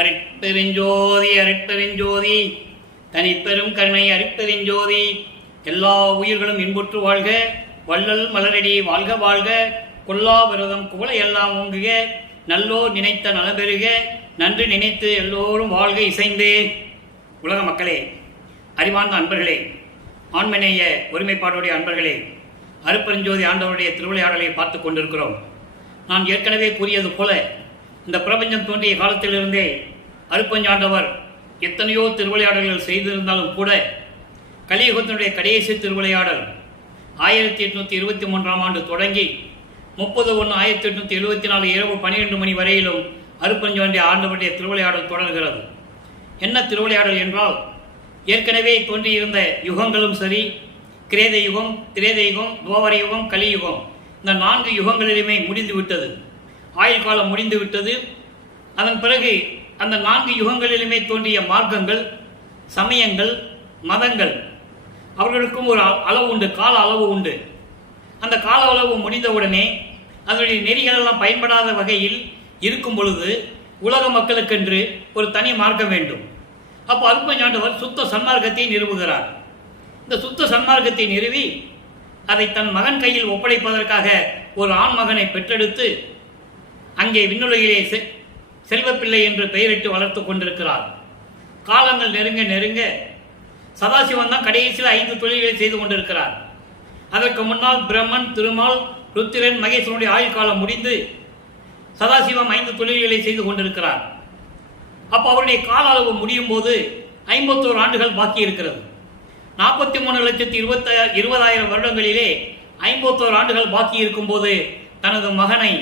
அருட்பெருஞ்சோதி அருட்பெருஞ்சோதி தனிப்பெரும் கருணை அருட்பெருஞ்சோதி. எல்லா உயிர்களும் இன்புற்று வாழ்க, வள்ளல் மலரடி வாழ்க வாழ்க, கொல்லா விரதம் குவளை எல்லாம் ஓங்குக, நல்லோர் நினைத்த நலம்பெறுக, நன்று நினைத்து எல்லோரும் வாழ்க இசைந்து. உலக மக்களே, அறிவார்ந்த அன்பர்களே, ஆண்மநேய ஒருமைப்பாடுடைய அன்பர்களே, அருட்பெருஞ்சோதி ஆண்டவருடைய திருவிளையாடலை பார்த்து கொண்டிருக்கிறோம். நான் ஏற்கனவே கூறியது போல, இந்த பிரபஞ்சம் தோன்றிய காலத்திலிருந்தே அருட்பெருஞ்சாண்டவர் எத்தனையோ திருவிளையாடல்கள் செய்திருந்தாலும் கூட கலியுகத்தினுடைய கடைசி திருவிளையாடல் 1823ஆம் ஆண்டு தொடங்கி 30/1/1874 இரவு 12 மணி வரையிலும் அருட்பெருஞ்சாண்டி ஆண்டவருடைய திருவிளையாடல் தொடர்கிறது. என்ன திருவிளையாடல் என்றால், ஏற்கனவே தோன்றியிருந்த யுகங்களும் சரி, கிரேத யுகம், திரேத யுகம், துவாபர யுகம், கலியுகம், இந்த 4 யுகங்களிலுமே முடிந்துவிட்டது. ஆயுள் காலம் முடிந்துவிட்டது. அதன் பிறகு அந்த 4 யுகங்களிலுமே தோன்றிய மார்க்கங்கள், சமயங்கள், மதங்கள், அவர்களுக்கும் ஒரு அளவு உண்டு, கால அளவு உண்டு. அந்த கால அளவு முடிந்தவுடனே அதனுடைய நெறிகளெல்லாம் பயன்படாத வகையில் இருக்கும் பொழுது உலக மக்களுக்கென்று ஒரு தனி மார்க்கம் வேண்டும். அப்போ அருட்பெருஞ்சாண்டவர் சுத்த சன்மார்க்கத்தை நிறுவுகிறார். இந்த சுத்த சன்மார்க்கத்தை நிறுவி அதை தன் மகன் கையில் ஒப்படைப்பதற்காக ஒரு ஆண் மகனை பெற்றெடுத்து அங்கே விண்ணுலகிலே செல்வப்பிள்ளை என்று பெயரிட்டு வளர்த்து கொண்டிருக்கிறார். காலங்கள் நெருங்க நெருங்க சதாசிவன் தான் கடைசியில் 5 தொழில்களை செய்து கொண்டிருக்கிறார். அதற்கு முன்னால் பிரம்மன், திருமால், ருத்திரன், மகேஸ்வரனுடைய ஆயுள் காலம் முடிந்து சதாசிவம் 5 தொழில்களை செய்து கொண்டிருக்கிறார். அப்போ அவருடைய கால அளவு முடியும் போது 51 ஆண்டுகள் பாக்கி இருக்கிறது. 43,20,000 வருடங்களிலே 51 ஆண்டுகள் பாக்கி இருக்கும் போது தனது மகனை,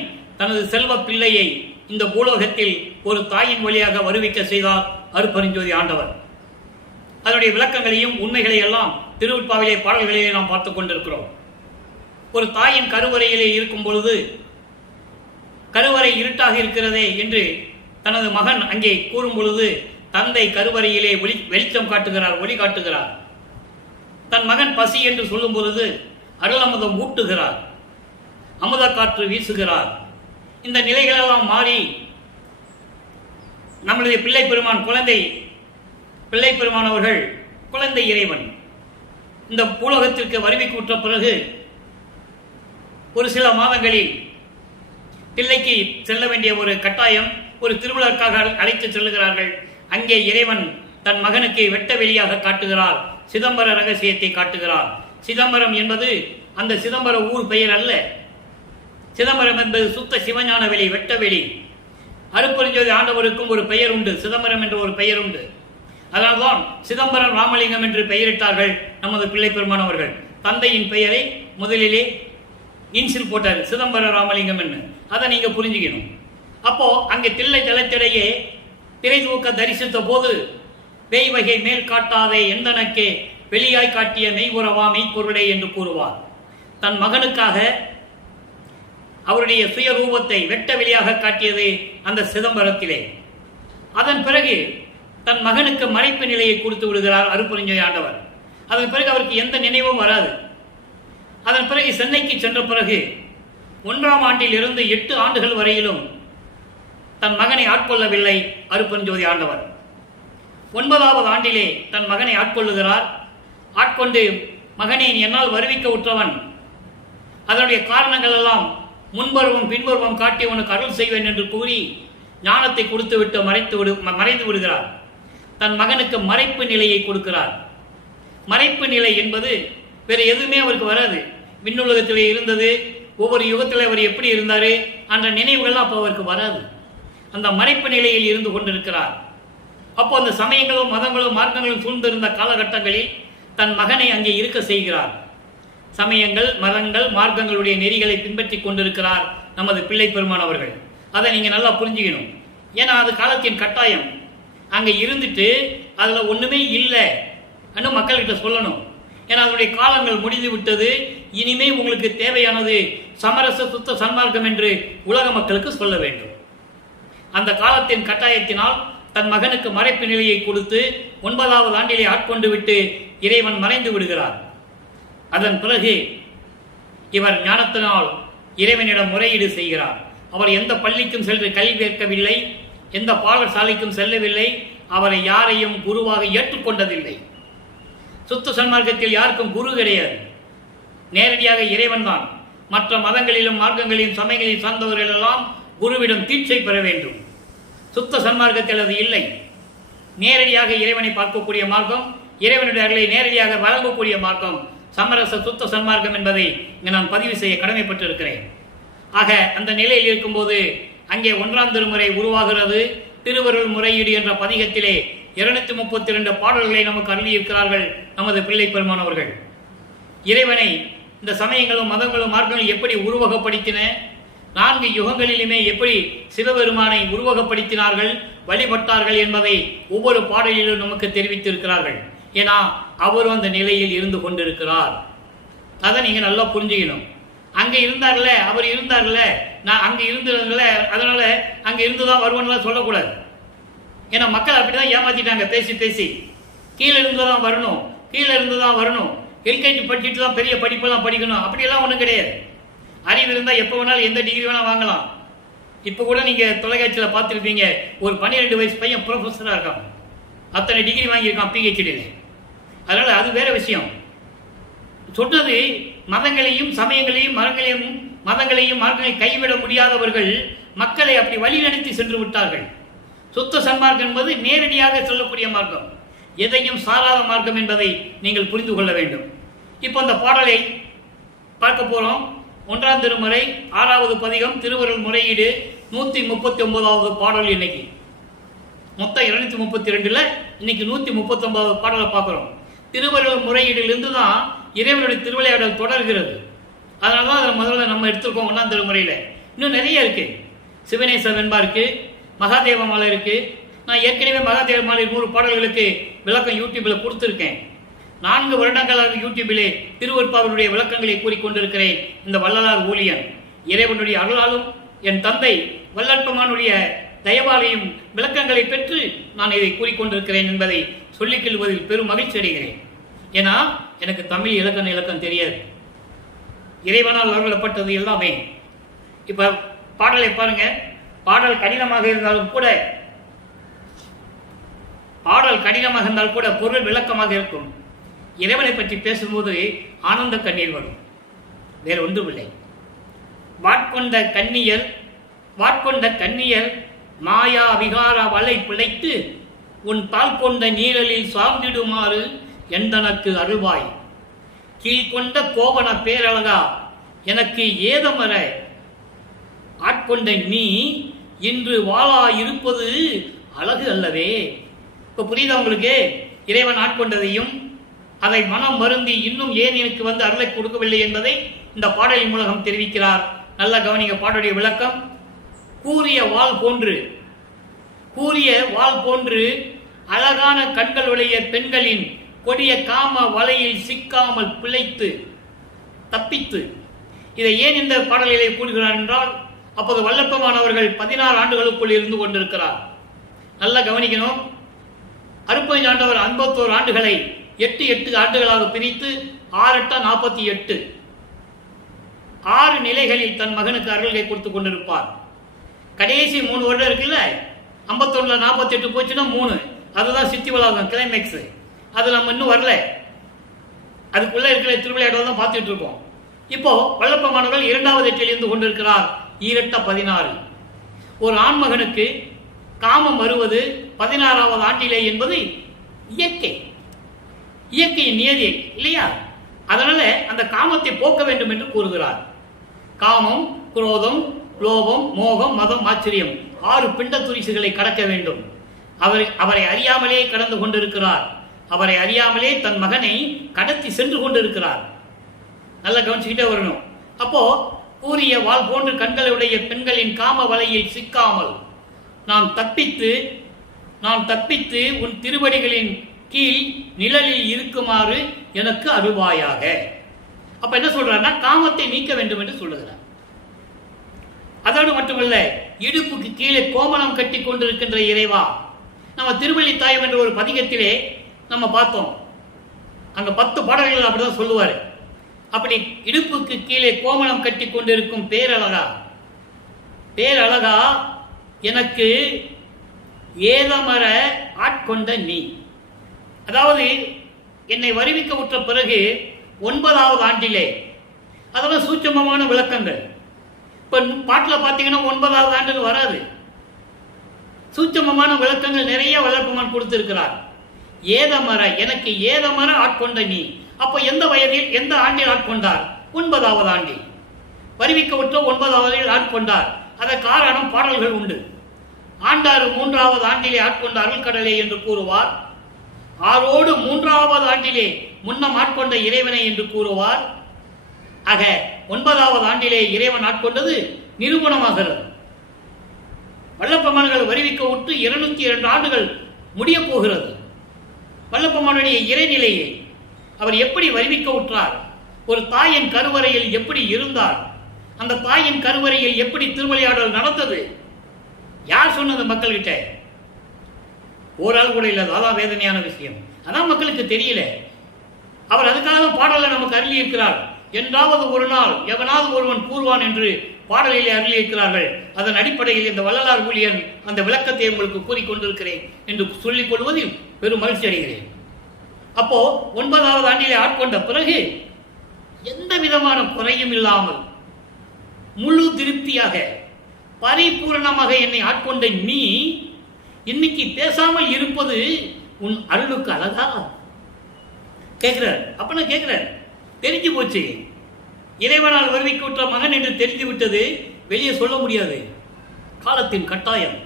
தனது செல்வ பிள்ளையை இந்த பூலோகத்தில் ஒரு தாயின் வழியாக வருவிக்க செய்தார் அருட்பெருஞ்சோதி ஆண்டவர். அதனுடைய விளக்கங்களையும் உண்மைகளை எல்லாம் திருவிற்பாவிலே பாடல்களிலே நாம் பார்த்து கொண்டிருக்கிறோம். ஒரு தாயின் கருவறையிலே இருக்கும் பொழுது கருவறை இருட்டாக இருக்கிறதே என்று தனது மகன் அங்கே கூறும் பொழுது தந்தை கருவறையிலே வெளிச்சம் காட்டுகிறார், ஒளி காட்டுகிறார். தன் மகன் பசி என்று சொல்லும் பொழுது அருளமுதம் ஊட்டுகிறார், அமுத காற்று வீசுகிறார். இந்த நிலைகளெல்லாம் மாறி நம்முடைய பிள்ளை பெருமான் அவர்கள் குழந்தை இறைவன் இந்த பூலோகத்திற்கு வருவிக்கு உற்ற பிறகு ஒரு சில மாதங்களில் பிள்ளைக்கு செல்ல வேண்டிய ஒரு கட்டாயம், ஒரு திருவிழாக்காக அழைத்து செல்லுகிறார்கள். அங்கே இறைவன் தன் மகனுக்கு வெட்ட வெளியாக காட்டுகிறார், சிதம்பர ரகசியத்தை காட்டுகிறார். சிதம்பரம் என்பது அந்த சிதம்பர ஊர் பெயர் அல்ல. சிதம்பரம் என்பது சுத்த சிவஞான வெளி, வெட்ட வெளி. அருட்பெருஞ்சோதி ஆண்டவருக்கும் ஒரு பெயர் உண்டு, சிதம்பரம் என்ற ஒரு பெயர் உண்டு. அதனால்தான் சிதம்பரம் ராமலிங்கம் என்று பெயரிட்டார்கள் நமது பிள்ளை பெருமான் அவர்கள். தந்தையின் பெயரை முதலிலே இன்சில் போட்டார், சிதம்பர ராமலிங்கம் என்று. அதை நீங்க புரிஞ்சுக்கணும். அப்போ அங்கே தில்லை தலத்திடையே திரை தூக்க தரிசித்த போது பேய் வகை மேல் காட்டாதே எந்தனக்கே வெளியாய் காட்டிய மெய்புறவா மெய்ப்பொருளே என்று கூறுவார். தன் மகனுக்காக அவருடைய சுயரூபத்தை வெட்ட வெளியாக காட்டியது அந்த சிதம்பரத்திலே. அதன் பிறகு தன் மகனுக்கு மறைப்பு நிலையை கொடுத்து விடுகிறார் அருட்பெருஞ்சோதி ஆண்டவர். அதன் பிறகு அவருக்கு எந்த நினைவும் வராது. அதன் பிறகு சென்னைக்கு சென்ற பிறகு 1ஆம் ஆண்டில் இருந்து 8 ஆண்டுகள் வரையிலும் தன் மகனை ஆட்கொள்ளவில்லை அருட்பெருஞ்சோதி ஆண்டவர். 9வது ஆண்டிலே தன் மகனை ஆட்கொள்ளுகிறார். ஆட்கொண்டு, மகனை என்னால் வருவிக்க உற்றவன், அதனுடைய காரணங்கள் எல்லாம் முன்பருவம் பின்பருவம் காட்டி உனக்கு அருள் செய்வேன் என்று கூறி ஞானத்தை கொடுத்துவிட்டு மறைந்து விடுகிறார். தன் மகனுக்கு மறைப்பு நிலையை கொடுக்கிறார். மறைப்பு நிலை என்பது வேறு எதுவுமே அவருக்கு வராது. விண்ணுலகத்திலே இருந்தது, ஒவ்வொரு யுகத்தில் அவர் எப்படி இருந்தாரு என்ற நினைவுகள் அப்போ அவருக்கு வராது. அந்த மறைப்பு நிலையில் இருந்து கொண்டிருக்கிறார். அப்போ அந்த சமயங்களும் மதங்களும் மார்க்கங்களும் சூழ்ந்திருந்த காலகட்டங்களில் தன் மகனை அங்கே இருக்க செய்கிறார். சமயங்கள், மதங்கள், மார்க்கங்களுடைய நெறிகளை பின்பற்றி கொண்டிருக்கிறார் நமது பிள்ளை பெருமான் அவர்கள். அதை நீங்க நல்லா புரிஞ்சுக்கணும். ஏன்னா அது காலத்தின் கட்டாயம். அங்க இருந்துட்டு அதுல ஒண்ணுமே இல்லை மக்கள்கிட்ட சொல்லணும். ஏன்னா அதனுடைய காலங்கள் முடிந்து விட்டது. இனிமே உங்களுக்கு தேவையானது சமரச சுத்த சன்மார்க்கம் என்று உலக மக்களுக்கு சொல்ல வேண்டும். அந்த காலத்தின் கட்டாயத்தினால் தன் மகனுக்கு மறைப்பு நிலையை கொடுத்து 9வது ஆண்டிலே ஆட்கொண்டு விட்டு இறைவன் மறைந்து விடுகிறார். அதன் பிறகு இவர் ஞானத்தினால் இறைவனிடம் முறையீடு செய்கிறார். அவர் எந்த பள்ளிக்கும் சென்று கல்வி கேட்கவில்லை, எந்த பாடசாலைக்கும் செல்லவில்லை, அவரை யாரையும் குருவாக ஏற்றுக்கொண்டதில்லை. சுத்த சன்மார்க்கத்தில் யாருக்கும் குரு கிடையாது, நேரடியாக இறைவன் தான். மற்ற மதங்களிலும் மார்க்கங்களிலும் சமயங்களில் சார்ந்தவர்கள் எல்லாம் குருவிடம் தீட்சை பெற வேண்டும். சுத்த சன்மார்க்கத்தில் அது இல்லை. நேரடியாக இறைவனை பார்க்கக்கூடிய மார்க்கம், இறைவனுடைய அருளை நேரடியாக வழங்கக்கூடிய மார்க்கம் சமரச சுத்த சன்மார்க்கம் என்பதை இங்கு நான் பதிவு செய்ய கடமைப்பட்டிருக்கிறேன். ஆக அந்த நிலையில் இருக்கும்போது அங்கே 1ஆம் திருமுறை உருவாகிறது. திருவருள் முறையீடு என்ற பதிகத்திலே 232 பாடல்களை நமக்கு அருளியிருக்கிறார்கள் நமது பிள்ளை பெருமானவர்கள். இறைவனை இந்த சமயங்களும் மதங்களும் மார்க்கங்களும் எப்படி உருவகப்படுத்தின, 4 யுகங்களிலுமே எப்படி சிவபெருமானை உருவகப்படுத்தினார்கள், வழிபட்டார்கள் என்பதை ஒவ்வொரு பாடலிலும் நமக்கு தெரிவித்திருக்கிறார்கள். ஏன்னா அவரும் அந்த நிலையில் இருந்து கொண்டிருக்கிறார். அதை நீங்க நல்லா புரிஞ்சுக்கணும். அங்கே இருந்தார்ல, அவர் இருந்தார்ல, நான் அங்கே இருந்ததுல, அதனால அங்கே இருந்துதான் வருவன்லாம் சொல்லக்கூடாது. ஏன்னா மக்கள் அப்படிதான் ஏமாத்திட்டாங்க பேசி பேசி. கீழே இருந்துதான் வரணும், கீழே இருந்துதான் வரணும், எல்கேஜி படிச்சுட்டு தான் பெரிய படிப்பெல்லாம் படிக்கணும், அப்படியெல்லாம் ஒன்றும் கிடையாது. அறிவு இருந்தால் எப்போ வேணாலும் எந்த டிகிரி வேணால் வாங்கலாம். இப்போ கூட நீங்கள் தொலைக்காட்சியில் பார்த்துருப்பீங்க, ஒரு 12 வயசு பையன் ப்ரொஃபஸராக இருக்கான், அத்தனை டிகிரி வாங்கியிருக்கான் பிஹெச்டியில். அதனால் அது வேற விஷயம். சொன்னது மதங்களையும் சமயங்களையும் மதங்களையும் மார்க்கங்களையும் கைவிட முடியாதவர்கள் மக்களை அப்படி வழி நடத்தி சென்று விட்டார்கள். சுத்த சன்மார்க்கம் என்பது நேரடியாக சொல்லக்கூடிய மார்க்கம், எதையும் சாராத மார்க்கம் என்பதை நீங்கள் புரிந்து கொள்ள வேண்டும். இப்போ அந்த பாடலை பார்க்க போறோம். 1ஆம் திருமுறை 6வது பதிகம் திருவருள் முறையீடு 139வது பாடல். இன்னைக்கு மொத்தம் 232ல இன்னைக்கு 139வது பாடலை பார்க்கிறோம். திருவருள் முறையீடிலிருந்து தான் இறைவனுடைய திருவிளையாடல் தொடர்கிறது. அதனாலதான் அதை முதல்ல நம்ம எடுத்துருக்கோம் 1ஆம் திருமுறையில. இன்னும் நிறைய இருக்கு. சிவநேச வெண்பா இருக்கு, மகாதேவ மாலை இருக்கு. நான் ஏற்கனவே மகாதேவ மாலை 100 பாடல்களுக்கு விளக்கம் யூடியூப்ல கொடுத்துருக்கேன். 4 வருடங்களாக யூடியூபிலே திருவருட்பாவினுடைய விளக்கங்களை கூறிக்கொண்டிருக்கிறேன். இந்த வள்ளலார் ஊழியன் இறைவனுடைய அருளாலும் என் தந்தை வல்லற்பமானுடைய தயவாலையும் விளக்கங்களை பெற்று நான் இதை கூறிக்கொண்டிருக்கிறேன் என்பதை சொல்லிக் கொள்வதில் பெரும் மகிழ்ச்சி அடைகிறேன். ஏன்னா எனக்கு தமிழ் இலக்கணம் தெரியாது. இறைவனால் அருளப்பட்டது எல்லாமே. இப்ப பாடலை பாருங்க. பாடல் கடினமாக இருந்தாலும் கூட பொருள் விளக்கமாக இருக்கும். இறைவனை பற்றி பேசும்போது ஆனந்த கண்ணீர் வரும், வேற ஒன்றுமில்லை. வாட்கொண்ட கண்ணியர் மாயா விகார வலை பிழைத்து உன் பால் கொண்ட நீழலில் சார்ந்திடுமாறு எந்தனக்கு அருள்வாய். கீழ்கொண்ட கோவன பேரழகா எனக்கு ஏதமர ஆட்கொண்ட நீ இன்று வாழா இருப்பது அழகு அல்லவே. இப்ப புரியுதா உங்களுக்கு? இறைவன் ஆட்கொண்டதையும் அதை மனம் வருந்தி இன்னும் ஏன் எனக்கு வந்து அருளை கொடுக்கவில்லை என்பதை இந்த பாடலின் மூலம் தெரிவிக்கிறார். நல்ல கவனிங்க பாடலுடைய விளக்கம். கூறிய வாள் போன்று அழகான கண்களுடைய பெண்களின் கொடிய காம வலையில் சிக்காமல் பிழைத்து தப்பித்து. இதை ஏன் இந்த பாடலிலே கூறுகிறார் என்றால், அப்போது வல்லப்பமானவர்கள் 16 ஆண்டுகளுக்குள் இருந்து கொண்டிருக்கிறார். நல்லா கவனிக்கணும். அருப்பஞ்சு ஆண்டவர் 51 ஆண்டுகளை 8 ஆண்டுகளாக பிரித்து 6 8 48 6 நிலைகளில் தன் மகனுக்கு அருள்கை கொடுத்து கொண்டிருப்பார். கடைசி 3 வருடம் இருக்குல்ல, 51 48 போச்சுன்னா 3, அதுதான் சித்தி வளாகம் கிளைமேக்ஸ். அது நம்ம இன்னும் வரல, அதுக்குள்ள இருக்கிற திருவிளையாடல் தான் பார்த்துட்டு இருக்கோம். இப்போ வல்லப்பமானவர்கள் 2வது எட்டில் இருந்து கொண்டிருக்கிறார். 2 16. ஒரு ஆண்மகனுக்கு காமம் வருவது 16வது ஆண்டிலே என்பது இயற்கையின் நியதி இல்லையா? அதனால அந்த காமத்தை போக்க வேண்டும் என்று கூறுகிறார். காமம், குரோதம், லோபம், மோகம், மதம், ஆச்சரியம் 6 பிண்ட துரிசுகளை கடக்க வேண்டும். அவரை அறியாமலே கடந்து கொண்டிருக்கிறார். அவரை அறியாமலே தன் மகனை கடத்தி சென்று கொண்டிருக்கிறார். நல்லா கவனிச்சுக்கிட்டே வரணும். அப்போ கூறிய வாள் போன்று கண்களுடைய பெண்களின் காம வலையில் சிக்காமல் நான் தப்பித்து உன் திருவடிகளின் கீழ் நிழலில் இருக்குமாறு எனக்கு அருள்வாயாக. அப்ப என்ன சொல்றாருன்னா, காமத்தை நீக்க வேண்டும் என்று சொல்லுகிறார். அதோடு மட்டுமல்ல, இடுப்புக்கு கீழே கோமணம் கட்டி கொண்டிருக்கின்ற இறைவா. நம்ம திருவள்ளித்தாயம் என்ற ஒரு பதிகத்திலே நம்ம பார்த்தோம். அங்க 10 பாடல்கள் அப்படிதான் சொல்லுவாரு. அப்படி இடுப்புக்கு கீழே கோமணம் கட்டி கொண்டிருக்கும் பேரழகா எனக்கு ஏதமர ஆட்கொண்ட நீ. அதாவது என்னை வருவிக்க உற்ற பிறகு 9வது ஆண்டிலே, அதெல்லாம் சூட்சமமான விளக்கங்கள். இப்போ பாட்டில் பார்த்தீங்கன்னா 9வது ஆண்டுன்னு வராது. சூட்சமமான விளக்கங்கள் நிறைய வளர்ப்புமான் கொடுத்திருக்கிறார். ஏதமர, எனக்கு ஏதமர ஆட்கொண்ட நீ. அப்போ எந்த வயதில் எந்த ஆண்டில் ஆட்கொண்டார்? 9வது ஆண்டில். வருவிக்க உற்ற 9வது ஆட்கொண்டார். அதற்கு காரணம் பாடல்கள் உண்டு. ஆண்டாறு 3வது ஆண்டிலே ஆட்கொண்ட அருள்கடலே என்று கூறுவார். ஆரோடு 3வது ஆண்டிலே முன்னம் ஆட்கொண்ட இறைவனை என்று கூறுவார். ஆக 9வது ஆண்டிலே இறைவன் ஆட்கொண்டது நிரூபணமாகிறது. வல்லப்பெருமான்கள் வருவிக்க உற்று 202 ஆண்டுகள் முடிய போகிறது. வல்லப்பெருமானுடைய இறைநிலையை அவர் எப்படி வருவிக்க உற்றார்? ஒரு தாயின் கருவறையில் எப்படி இருந்தார்? அந்த தாயின் கருவறையில் எப்படி திருவிளையாடல் நடந்தது? யார் சொன்னது மக்கள்கிட்ட? ஓராள் கூட இல்லை. அதான் வேதனையான விஷயம். அதான் மக்களுக்கு தெரியல. அவர் அதுக்காக பாடலை நமக்கு அருளி இருக்கிறார். என்றாவது ஒரு நாள் எவனாவது ஒருவன் கூறுவான் என்று பாடலிலே அருளி இருக்கிறார்கள். அதன் அடிப்படையில் இந்த வள்ளலார் ஊழியன் அந்த விளக்கத்தை உங்களுக்கு கூறிக்கொண்டிருக்கிறேன் என்று சொல்லிக் கொள்வதில் பெரும் மகிழ்ச்சி அடைகிறேன். அப்போ 9வது ஆண்டிலே ஆட்கொண்ட பிறகு எந்த விதமான குறையும் இல்லாமல் முழு திருப்தியாக பரிபூரணமாக என்னை ஆட்கொண்ட நீ இன்னைக்கு பேசாமல் இருப்பது உன் அருளுக்கு அழகா? கேட்கிறார். அப்ப நான் கேட்கிறேன், தெரிஞ்சு போச்சு. இறைவனால் வருவிக்க மகன் என்று தெரிந்து விட்டது. வெளியே சொல்ல முடியாது. காலத்தின் கட்டாயம்.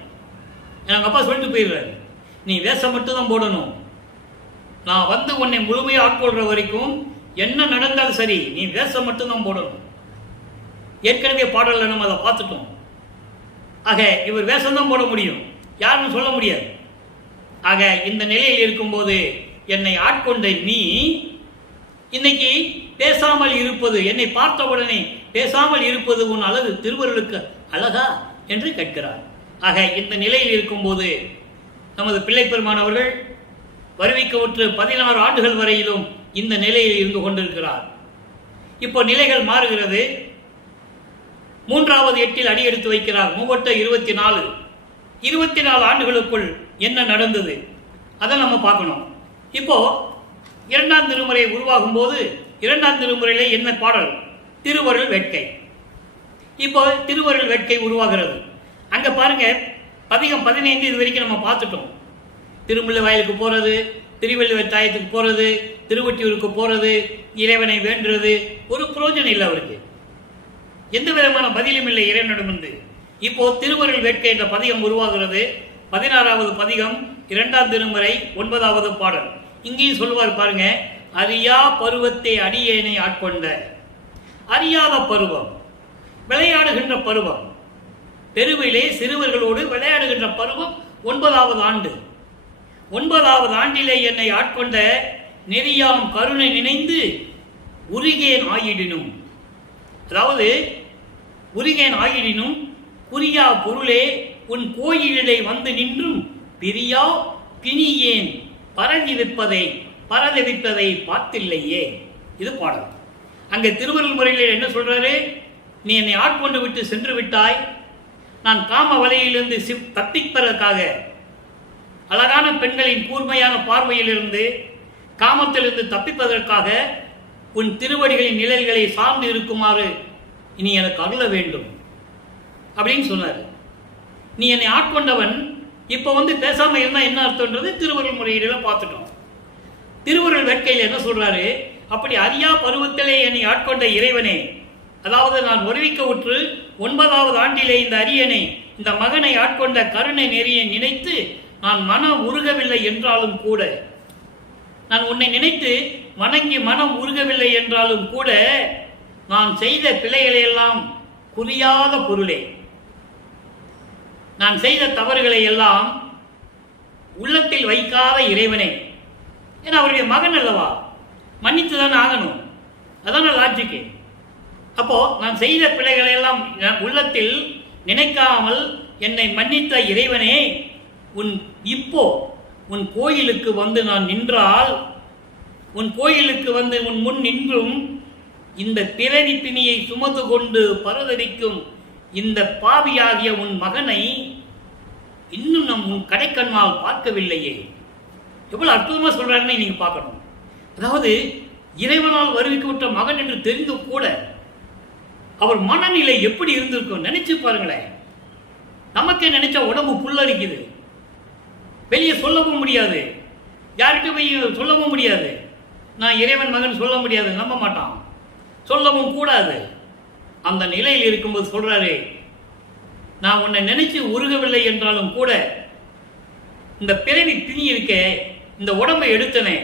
எங்க அப்பா சொல்லிட்டு போயிடுறாரு, நீ வேஷம் மட்டும்தான் போடணும். நான் வந்து உன்னை முழுமையாக ஆட்கொள்ற வரைக்கும் என்ன நடந்தாலும் சரி, நீ வேஷம் மட்டும்தான் போடணும். ஏற்கனவே பாடல்ல நம்ம அதை பார்த்துட்டோம். ஆக இவர் வேஷம்தான் போட முடியும், யாரும் சொல்ல முடியாது. ஆக இந்த நிலையில் இருக்கும்போது என்னை ஆட்கொண்ட நீ இன்னைக்கு பேசாமல் இருப்பது, என்னை பார்த்தவுடனே பேசாமல் இருப்பது உன் அழகு திருவருளுக்கு அழகா என்று கேட்கிறார். ஆக இந்த நிலையில் இருக்கும்போது நமது பிள்ளை பெருமானவர்கள் வருவிக்க உற்று 16 ஆண்டுகள் வரையிலும் இந்த நிலையில் இருந்து கொண்டிருக்கிறார். இப்போ நிலைகள் மாறுகிறது. 3வது எட்டில் அடி எடுத்து வைக்கிறார். 24 ஆண்டுகளுக்குள் என்ன நடந்தது அதை நம்ம பார்க்கணும். இப்போ 2ஆம் திருமுறை உருவாகும் போது 2ஆம் திருமுறையிலே என்ன பாடல்? திருவருள் வேட்கை. இப்போ திருவருள் வேட்கை உருவாகிறது. அங்க பாருங்க, பதிகம் 15 இது வரைக்கும் நம்ம பார்த்துட்டோம். திருமுல்லை வயலுக்கு போறது, திருவள்ளுவர் தாயத்துக்கு போறது, திருவொற்றியூருக்கு போறது, இறைவனை வேண்டுறது, ஒரு பிரயோஜனம் இல்லை அவருக்கு. எந்த விதமான பதிலும் இல்லை இறைவனிடமிருந்து. இப்போ திருவருள் வேட்கை என்ற பதிகம் உருவாகிறது. 16வது பதிகம் 2ஆம் திருமுறை 9வது பாடல். இங்கேயும் சொல்லுவார் பாருங்க, அறியா பருவத்தை அடியேனை ஆட்கொண்ட. அறியாத பருவம், விளையாடுகின்ற பருவம், தெருவிலே சிறுவர்களோடு விளையாடுகின்ற பருவம் 9வது ஆண்டு. 9வது ஆண்டிலே என்னை ஆட்கொண்ட நெறியாம் கருணை நினைந்து உருகேன் ஆயிடினும். அதாவது உருகேன் ஆயிடினும் குறியா பொருளே உன் கோயிலிடை வந்து நின்றும் பிரியா பிணியேன் பரதவிப்பதை பார்த்தில்லையே. இது பாடல். அங்கே திருவருள் முறையில் என்ன சொல்றாரு? நீ என்னை ஆட்கொண்டு விட்டு சென்று விட்டாய். நான் காம வலையிலிருந்து தப்பிப்பதற்காக, அழகான பெண்களின் கூர்மையான பார்வையிலிருந்து, காமத்திலிருந்து தப்பிப்பதற்காக உன் திருவடிகளின் நிழல்களை சார்ந்து இருக்குமாறு இனி எனக்கு அருள வேண்டும் அப்படின்னு சொன்னார். நீ என்னை ஆட்கொண்டவன் இப்போ வந்து பேசாம இருந்தா என்ன அர்த்தம்ன்றது திருவருள் முறையில பார்த்துட்டோம். திருவருள் வேட்கையில் என்ன சொல்றாரு? அப்படி அறியா பருவத்திலே என்னை ஆட்கொண்ட இறைவனே, அதாவது நான் வருவிக்க உற்று 9வது ஆண்டிலே இந்த அரியணை, இந்த மகனை ஆட்கொண்ட கருணை நெறியை நினைத்து நான் மனம் உருகவில்லை என்றாலும் கூட, நான் உன்னை நினைத்து வணங்கி மனம் உருகவில்லை என்றாலும் கூட, நான் செய்த பிழைகளை எல்லாம் குறியாத பொருளே, நான் செய்த தவறுகளை எல்லாம் உள்ளத்தில் வைக்காத இறைவனே. ஏன்னா அவருடைய மகன் அல்லவா, மன்னித்து தானே ஆகணும். அதான லாஜிக்கு. அப்போ நான் செய்த பிழைகளை எல்லாம் உள்ளத்தில் நினைக்காமல் என்னை மன்னித்த இறைவனே, இப்போ உன் கோயிலுக்கு வந்து நான் நின்றால், உன் கோயிலுக்கு வந்து உன் முன் நின்றும் இந்த பிறவி பிணியை சுமந்து கொண்டு பரதவிக்கும் இந்த பாவியாகிய உன் மகனை இன்னும் நம் உன் கடைக்கண்ணால் பார்க்கவில்லையே. எவ்வளவு அற்புதமா சொல்றாருன்னு நீங்க பார்க்கணும். அதாவது இறைவனால் வருவிக்கப்பட்ட மகன் என்று தெரிந்து கூட அவர் மனநிலை எப்படி இருந்திருக்கும் நினைச்சு பாருங்களேன். நமக்கே நினைச்சா உடம்பு புல்லரிக்குது, வெளியே சொல்லவும் முடியாது, யார்கிட்ட போய் சொல்லவும் முடியாது. நான் இறைவன் மகன் சொல்ல முடியாது, நம்ப மாட்டான், சொல்லவும் கூடாது. அந்த நிலையில் இருக்கும்போது சொல்றாரு, நான் உன்னை நினைச்சு உருகவில்லை என்றாலும் கூட இந்த பிறவி பிணி இருக்க, இந்த உடம்பை எடுத்தனே,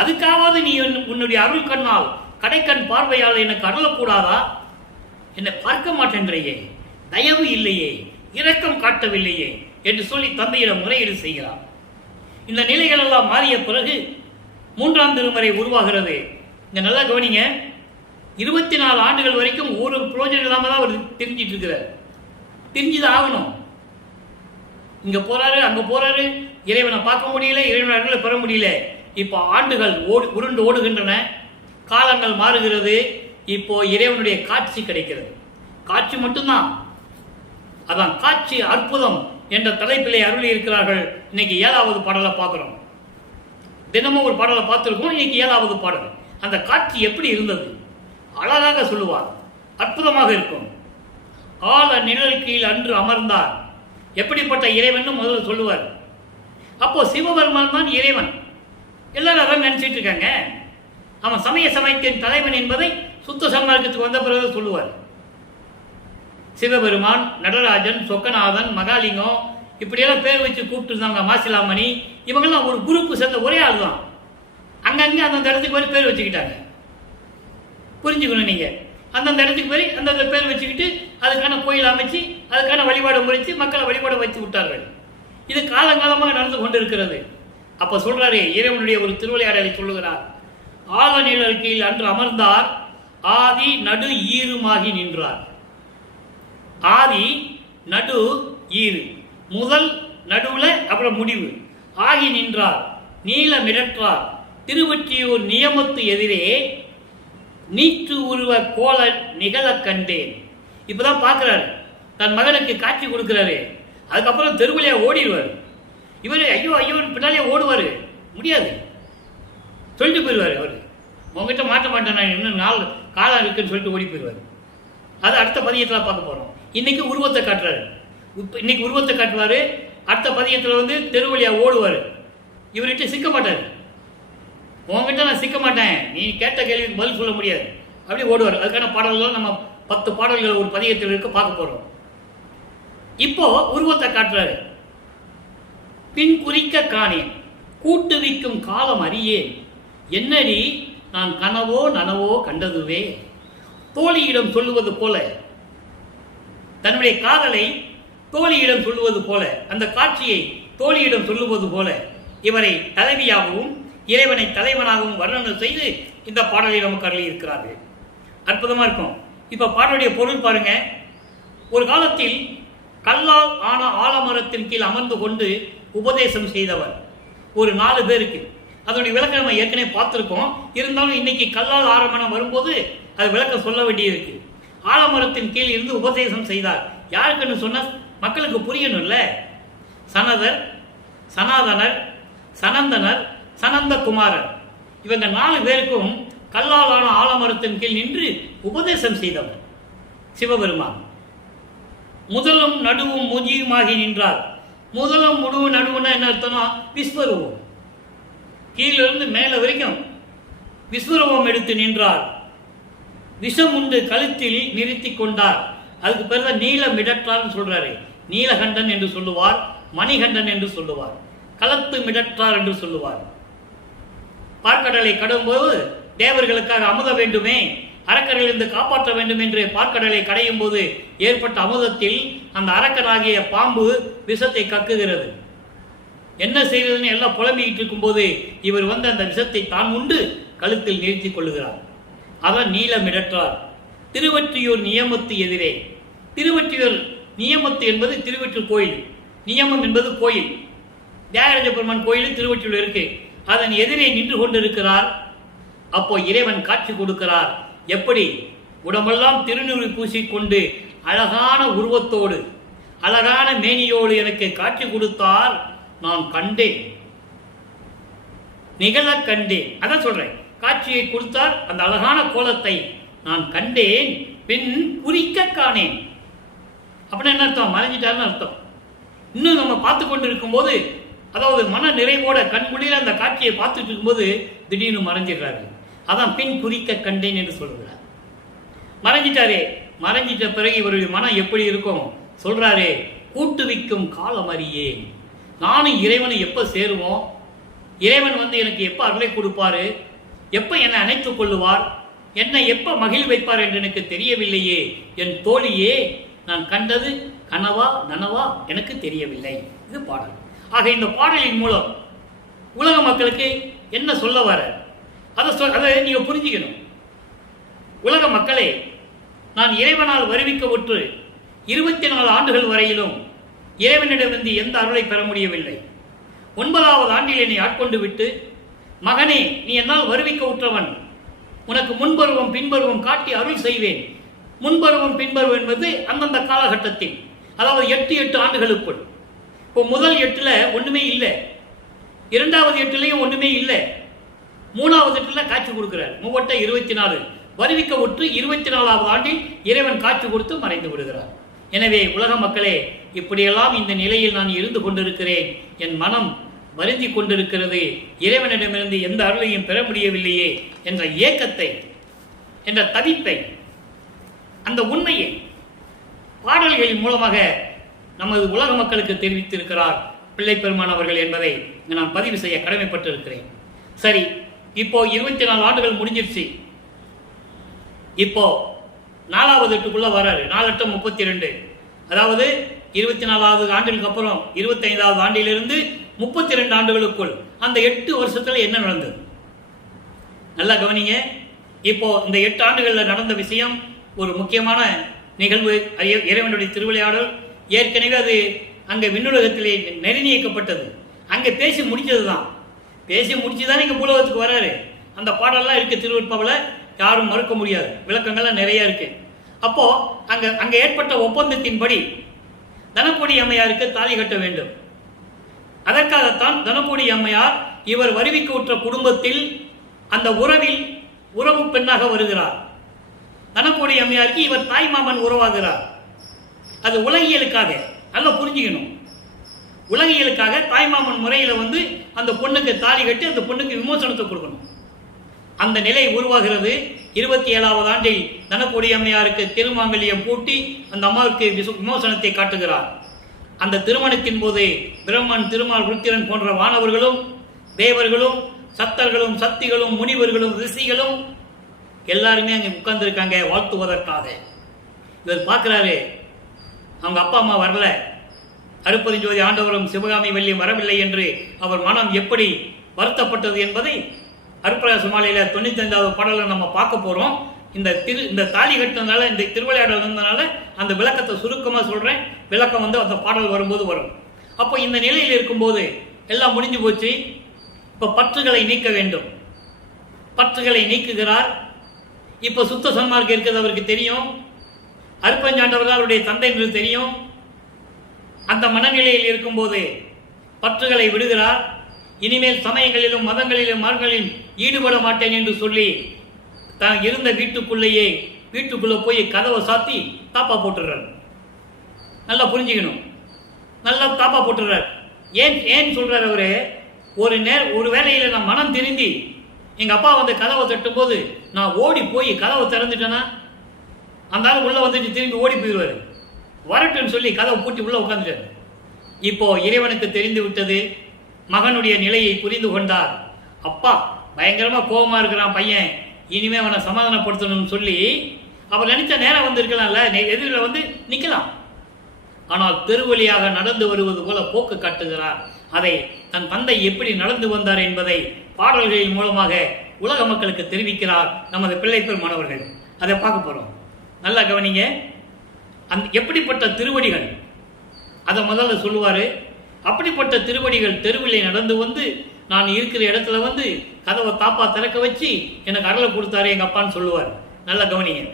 அதுக்காவது நீ உன்னுடைய அருள் கண்ணால் கடைக்கண் பார்வையால் எனக்கு அருளக்கூடாதா? என்னை பார்க்க மாட்டேன்றையே, தயவு இல்லையே, இரக்கம் காட்டவில்லையே என்று சொல்லி தந்தையிடம் முறையீடு செய்கிறார். இந்த நிலைகள் எல்லாம் மாறிய பிறகு 3ஆம் திருமுறை உருவாகிறது. இந்த நல்லா கவனிங்க, 24 ஆண்டுகள் வரைக்கும் ஒரு புரோஜனம் இல்லாமல் தான் அவர் தெரிஞ்சிட்டு இருக்கிறார். தெரிஞ்சுதான் ஆகணும். இங்க போறாரு, அங்க போறாரு, இறைவனை பார்க்க முடியல, இறைவனை அருளை பெற முடியல. இப்போ ஆண்டுகள் உருண்டு ஓடுகின்றன, காலங்கள் மாறுகிறது. இப்போ இறைவனுடைய காட்சி கிடைக்கிறது. காட்சி மட்டும்தான், அதான் காட்சி அற்புதம் என்ற தலைப்பிலே அருளி இருக்கிறார்கள். இன்னைக்கு 7வது பாடலை பார்க்கிறோம். தினமும் ஒரு பாடலை பார்த்திருக்கோம், இன்னைக்கு 7வது பாடல். அந்த காட்சி எப்படி இருந்தது அழகாக சொல்லுவார், அற்புதமாக இருக்கும். ஆல நிழல் கீழ் அன்று அமர்ந்தார். எப்படிப்பட்ட இறைவன் முதல்ல சொல்லுவார். அப்போ சிவபெருமான் தான் இறைவன். எல்லாரும் அதான் நினைச்சிட்டு இருக்காங்க. அவன் சமயத்தின் தலைவன் என்பதை சுத்த சன்மார்க்கத்துக்கு வந்த பிறகு சொல்லுவார். சிவபெருமான், நடராஜன், சொக்கநாதன், மகாலிங்கம், இப்படியெல்லாம் பேர் வச்சு கூப்பிட்டு இருந்தாங்க. மாசிலாமணி, இவங்கெல்லாம் ஒரு குரூப்பு சேர்ந்த ஒரே ஆள் தான். அங்கங்கே அந்தந்த இடத்துக்கு போய் பேர் வச்சுக்கிட்டாங்க. புரிஞ்சுக்கணும் நீங்க. அந்தந்த இடத்துக்கு போய் அந்தந்த பேர் வச்சுக்கிட்டு அதுக்கான கோயில் அமைச்சு அதுக்கான வழிபாடு முறைச்சு மக்களை வழிபாடு வைத்து விட்டார்கள். இது காலங்காலமாக நடந்து கொண்டிருக்கிறது. அப்ப சொல்றாரு, இறைவனுடைய ஒரு திருவிளையாடலை சொல்லுகிறார். ஆல நிழல் கீழ் அன்று அமர்ந்தார், ஆதி நடு ஈருமாகி நின்றார். ஆதி நடு ஈரு, முதல் நடுவுல அப்புறம் முடிவு ஆகி நின்றார். நீல மிரற்றார் திருவொற்றியூர் நியமத்து எதிரே நீற்று உருவ கோல நிகழ கண்டேன். இப்பதான் பார்க்கிறாரு, தன் மகனுக்கு காட்சி கொடுக்கிறாரு. அதுக்கப்புறம் தெருவிலே ஓடிடுவார். இவர் ஐயோ ஐயோ பின்னாலே ஓடுவார், முடியாது, சொல்லிட்டு போயிடுவார். அவர் உங்ககிட்ட மாட்ட மாட்டேன், நான் இன்னும் 4 காலம் இருக்குன்னு சொல்லிட்டு ஓடி போயிடுவார். அது அடுத்த பதியத்தில் பார்க்க போறோம். இன்னைக்கு உருவத்தை காட்டுறாரு. இன்னைக்கு உருவத்தை காட்டுவாரு, அடுத்த பதியத்தில் தெருவழியா ஓடுவார். இவர்கிட்ட சிக்க மாட்டார். உங்ககிட்ட நான் சிக்க மாட்டேன், நீ கேட்ட கேள்விக்கு பதில் சொல்ல முடியாது, அப்படி ஓடுவார். அதுக்கான பாடல்கள் நம்ம 10 பாடல்கள் ஒரு பதியத்தில் இருக்க பார்க்க போறோம். இப்போ உருவத்தை காட்டுறாரு. பின் குறிக்க காணேன் கூட்டுவிக்கும் காலம் அறியேன், என்னடி நான் கனவோ நனவோ கண்டதுவே. தோழியிடம் சொல்லுவது போல, தன்னுடைய காதலை தோழியிடம் சொல்லுவது போல, அந்த காட்சியை தோழியிடம் சொல்லுவது போல இவரை தலைவியாகவும் இறைவனை தலைவனாகவும் வர்ணனை செய்து இந்த பாடலை நமக்கு அருளி இருக்கிறார்கள். அற்புதமா இருக்கும். இப்ப பாடலுடைய பொருள் பாருங்க. ஒரு காலத்தில் கல்லால் ஆன ஆலமரத்தின் கீழ் அமர்ந்து கொண்டு உபதேசம் செய்தவர் ஒரு 4 பேருக்கு. அதனுடைய விளக்கம் நம்ம ஏற்கனவே பார்த்திருக்கோம். இருந்தாலும் இன்னைக்கு கல்லால் ஆரம்பணம் வரும்போது அது விளக்கம் சொல்ல வேண்டியிருக்கு. ஆலமரத்தின் கீழ் இருந்து உபதேசம் செய்தார். யாருக்குன்னு சொன்ன மக்களுக்கு புரியணும்ல. சனதர், சனாதனர், சனந்தனர், சனந்தகுமாரர், இவங்க 4 பேருக்கும் கல்லாலான ஆலமரத்தின் கீழ் நின்று உபதேசம் செய்தவர் சிவபெருமான். முதலும் நடுவும் முதியுமாகி நின்றார். முதலும் முடிவு நடுவுன்னா என்ன அர்த்தம்னா விஸ்வரூபம். கீழிருந்து மேல வரைக்கும் விஸ்வரூபம் எடுத்து நின்றார். விஷம் உண்டு கழுத்தில் நிறுத்தி கொண்டார். அதுக்கு பிறகு நீல மிடற்றார்னு சொல்றாரு. நீலகண்டன் என்று சொல்லுவார், மணிகண்டன் என்று சொல்லுவார், களத்து மிடற்றார் என்று சொல்லுவார். பார்க்கடலை கடும்போது தேவர்களுக்காக அமுத வேண்டுமே, அரக்கர்களிலிருந்து காப்பாற்ற வேண்டும் என்று பார்க்கடலை கடையும் போது ஏற்பட்ட அமுதத்தில் அந்த அரக்கனாகிய பாம்பு விஷத்தை கக்குகிறது. என்ன செய்வதுன்னு எல்லாம் புலம்பிக்கிட்டு இருக்கும் போது இவர் அந்த விஷத்தை தான் உண்டு கழுத்தில் நிறுத்தி கொள்ளுகிறார். அதான் நீலமிடற்றார். திருவொற்றியூர் நியமத்து எதிரே. திருவொற்றியூர் நியமத்து என்பது திருவொற்றியூர் கோயில், நியமம் என்பது கோயில். தியாகராஜ பெருமான் கோயில் திருவொற்றியூர் இருக்கு. அதன் எதிரே நின்று கொண்டிருக்கிறார். அப்போ இறைவன் காட்சி கொடுக்கிறார். எப்படி? உடம்பெல்லாம் திருநீறு பூசிக்கொண்டு அழகான உருவத்தோடு அழகான மேனியோடு எனக்கு காட்சி கொடுத்தார், நான் கண்டேன், நிகழ கண்டேன். அதான் சொல்றேன், காட்சியை கொடுத்தார், அந்த அழகான கோலத்தை நான் கண்டேன், பின் குறிக்க காணேன். அப்படின்னா என்ன அர்த்தம்? மறைஞ்சிட்டாருன்னு அர்த்தம். இன்னும் நம்ம பார்த்து கொண்டு இருக்கும்போது, அதாவது மன நிறைவோட கண்குளிர அந்த காட்சியை பார்த்துட்டு இருக்கும்போது திடீர்னு மறைஞ்சிடுறாரு. அதான் பின் குறிக்க கண்டேன் என்று சொல்றார். மறைஞ்சிட்டாரே, மறைஞ்சிட்ட பிறகு இவருடைய மனம் எப்படி இருக்கும் சொல்றாரு, கூட்டுவிக்கும் காலம் அறியேன். நானும் இறைவனை எப்ப சேருவோம், இறைவன் எனக்கு எப்ப அருளை கொடுப்பாரு, எப்ப என்னை அணைத்துக் கொள்ளுவார், என்னை எப்ப மகிழ் வைப்பார் என்று எனக்கு தெரியவில்லையே, என் தோழியே, நான் கண்டது கனவா நனவா எனக்கு தெரியவில்லை. இது பாடல். ஆக இந்த பாடலின் மூலம் உலக மக்களுக்கு என்ன சொல்ல வர, அதை நீங்க புரிஞ்சுக்கணும். உலக மக்களே, நான் இறைவனால் வருவிக்கப்பட்டு 24 ஆண்டுகள் வரையிலும் இறைவனிடமிருந்து எந்த அருளை பெற முடியவில்லை. 9வது ஆண்டில் என்னை ஆட்கொண்டு விட்டு, மகனே, நீ என்னால் வருவிக்க உற்றவன், உனக்கு முன்பருவம் பின்பருவம் காட்டி அருள் செய்வேன். முன்பருவம் பின்பருவம் என்பது அந்தந்த காலகட்டத்தில், அதாவது 8 ஆண்டுகளுக்குள். இப்போ முதல் 8ல் ஒண்ணுமே இல்லை, 2வது 8லையும் ஒண்ணுமே இல்லை, 3வது 8ல் காட்சி கொடுக்கிறார். 24 வருவிக்க உற்று 24வது ஆண்டில் இறைவன் காட்சி கொடுத்து மறைந்து விடுகிறார். எனவே உலக மக்களே, இப்படியெல்லாம் இந்த நிலையில் நான் இருந்து கொண்டிருக்கிறேன், என் மனம் வருந்தி கொண்டிருக்கிறது, இறைவனிடமிருந்து எந்த அருளையும் பெற முடியவில்லையே என்ற ஏக்கத்தை, என்ற தவிப்பை, அந்த உண்மையை பாடல்களின் மூலமாக நமது உலக மக்களுக்கு தெரிவித்திருக்கிறார் பிள்ளை பெருமான் அவர்கள் என்பதை நான் பதிவு செய்ய கடமைப்பட்டிருக்கிறேன். சரி, இப்போ 24 ஆண்டுகள் முடிஞ்சிருச்சு. இப்போ 4வது 8க்குள்ள வராரு. 4 8 32, அதாவது 24வது ஆண்டுகளுக்கு அப்புறம் 25வது ஆண்டிலிருந்து 32 ஆண்டுகளுக்குள் அந்த 8 வருஷத்துல என்ன நடந்தது நல்லா கவனிங்க. இப்போ இந்த 8 ஆண்டுகளில் நடந்த விஷயம் ஒரு முக்கியமான நிகழ்வு, இறைவனுடைய திருவிளையாடல். ஏற்கனவே அது அங்கே விண்ணுலகத்திலே நெறிநீக்கப்பட்டது, அங்கே பேசி முடிச்சதுதான். பேசி முடிச்சுதான் இங்கே பூலோகத்துக்கு வராரு. அந்த பாடல்லாம் இருக்கு திருவருட்பாவில், யாரும் மறுக்க முடியாது, விளக்கங்கள்லாம் நிறைய இருக்கு. அப்போ அங்க ஏற்பட்ட ஒப்பந்தத்தின்படி தனக்கோடி அம்மையாருக்கு தாலி கட்ட வேண்டும். அதற்காகத்தான் தனக்கோடி அம்மையார் இவர் வருவிக்க உற்ற குடும்பத்தில் அந்த உறவு பெண்ணாக வருகிறார். தனக்கோடி அம்மையாருக்கு இவர் தாய் மாமன் உறவாகிறார். அது உலகியலுக்காக, நல்லா புரிஞ்சுக்கணும், உலகியலுக்காக தாய்மாமன் முறையில அந்த பொண்ணுக்கு தாலி கட்டி அந்த பொண்ணுக்கு விமோசனத்தை கொடுக்கணும். அந்த நிலை உருவாகிறது. 27வது ஆண்டில் தனக்கோடி அம்மையாருக்கு திருமாங்கல்யம் பூட்டி அந்த அம்மாவுக்கு விமோசனத்தை காட்டுகிறார். அந்த திருமணத்தின் போது பிரம்மன், திருமால், ருத்திரன் போன்ற வானவர்களும் தேவர்களும் சத்தர்களும் சக்திகளும் முனிவர்களும் ரிஷிகளும் எல்லாருமே அங்கே உட்கார்ந்துருக்காங்க வாழ்த்துவதற்காக. இவர் பார்க்கிறாரு, அவங்க அப்பா அம்மா வரல, அருப்பெருஞ்சோதி ஆண்டவரும் சிவகாமி வள்ளியும் வரவில்லை என்று அவர் மனம் எப்படி வருத்தப்பட்டது என்பதை அருட்பிரகாச மாலையில 95வது பாடலை நம்ம பார்க்க போறோம். இந்த தாலி கட்டினதுனால, இந்த திருவிளையாடல் இருந்ததுனால அந்த விளக்கத்தை சுருக்கமா சொல்றேன். விளக்கம் அந்த பாடல் வரும்போது வரும். அப்போ இந்த நிலையில் இருக்கும்போது எல்லாம் முடிஞ்சு போச்சு. இப்ப பற்றுகளை நீக்க வேண்டும். பற்றுகளை நீக்குகிறார். இப்ப சுத்த சன்மார்க்கம் இருக்கிறது அவருக்கு தெரியும். அருட்பெருஞ்சாண்டவர்கள் அவருடைய தந்தை என்று தெரியும். அந்த மனநிலையில் இருக்கும்போது பற்றுகளை விடுகிறார். இனிமேல் சமயங்களிலும் மதங்களிலும் மார்களிலும் ஈடுபட மாட்டேன் என்று சொல்லி தான் இருந்த வீட்டுக்குள்ள போய் கதவை சாத்தி தாப்பா போட்டுறார். நல்லா புரிஞ்சுக்கணும், நல்லா தாப்பா போட்டுறார். ஏன் சொல்றார் அவரு, ஒரு வேளையில நான் மனம் திருந்தி எங்க அப்பா கதவை தட்டும் போது நான் ஓடி போய் கதவை திறந்துட்டேன்னா அந்த ஆள் உள்ள திரும்பி ஓடி போயிடுவாரு. வரட்டுன்னு சொல்லி கதவை பூட்டி உள்ள உட்காந்துட்டார். இப்போ இறைவனுக்கு தெரிந்து விட்டது, மகனுடைய நிலையை புரிந்து கொண்டார். அப்பா பயங்கரமா கோபமா இருக்கிறான் பையன், இனிமே அவனை சமாதானப்படுத்தணும்னு சொல்லி அவர் நினைச்ச நேரம் இருக்கலாம்ல, எதிரில் நிக்கலாம். ஆனால் தெருவழியாக நடந்து வருவது போல போக்கு காட்டுகிறார். அதை தன் தந்தை எப்படி நடந்து வந்தார் என்பதை பாடல்களின் மூலமாக உலக மக்களுக்கு தெரிவிக்கிறார் நமது பிள்ளை பெருமானவர்கள். அதை பார்க்க போறோம். நல்லா கவனிங்க. எப்படிப்பட்ட திருவடிகள் அதை முதல்ல சொல்லுவாரு. அப்படிப்பட்ட திருவடிகள் தெருவிலே நடந்து நான் இருக்கிற இடத்துல கதவை தாப்பா திறக்க வச்சு எனக்கு அருளை கொடுத்தாரு எங்க அப்பான்னு சொல்லுவார். நல்லா கவனிங்க.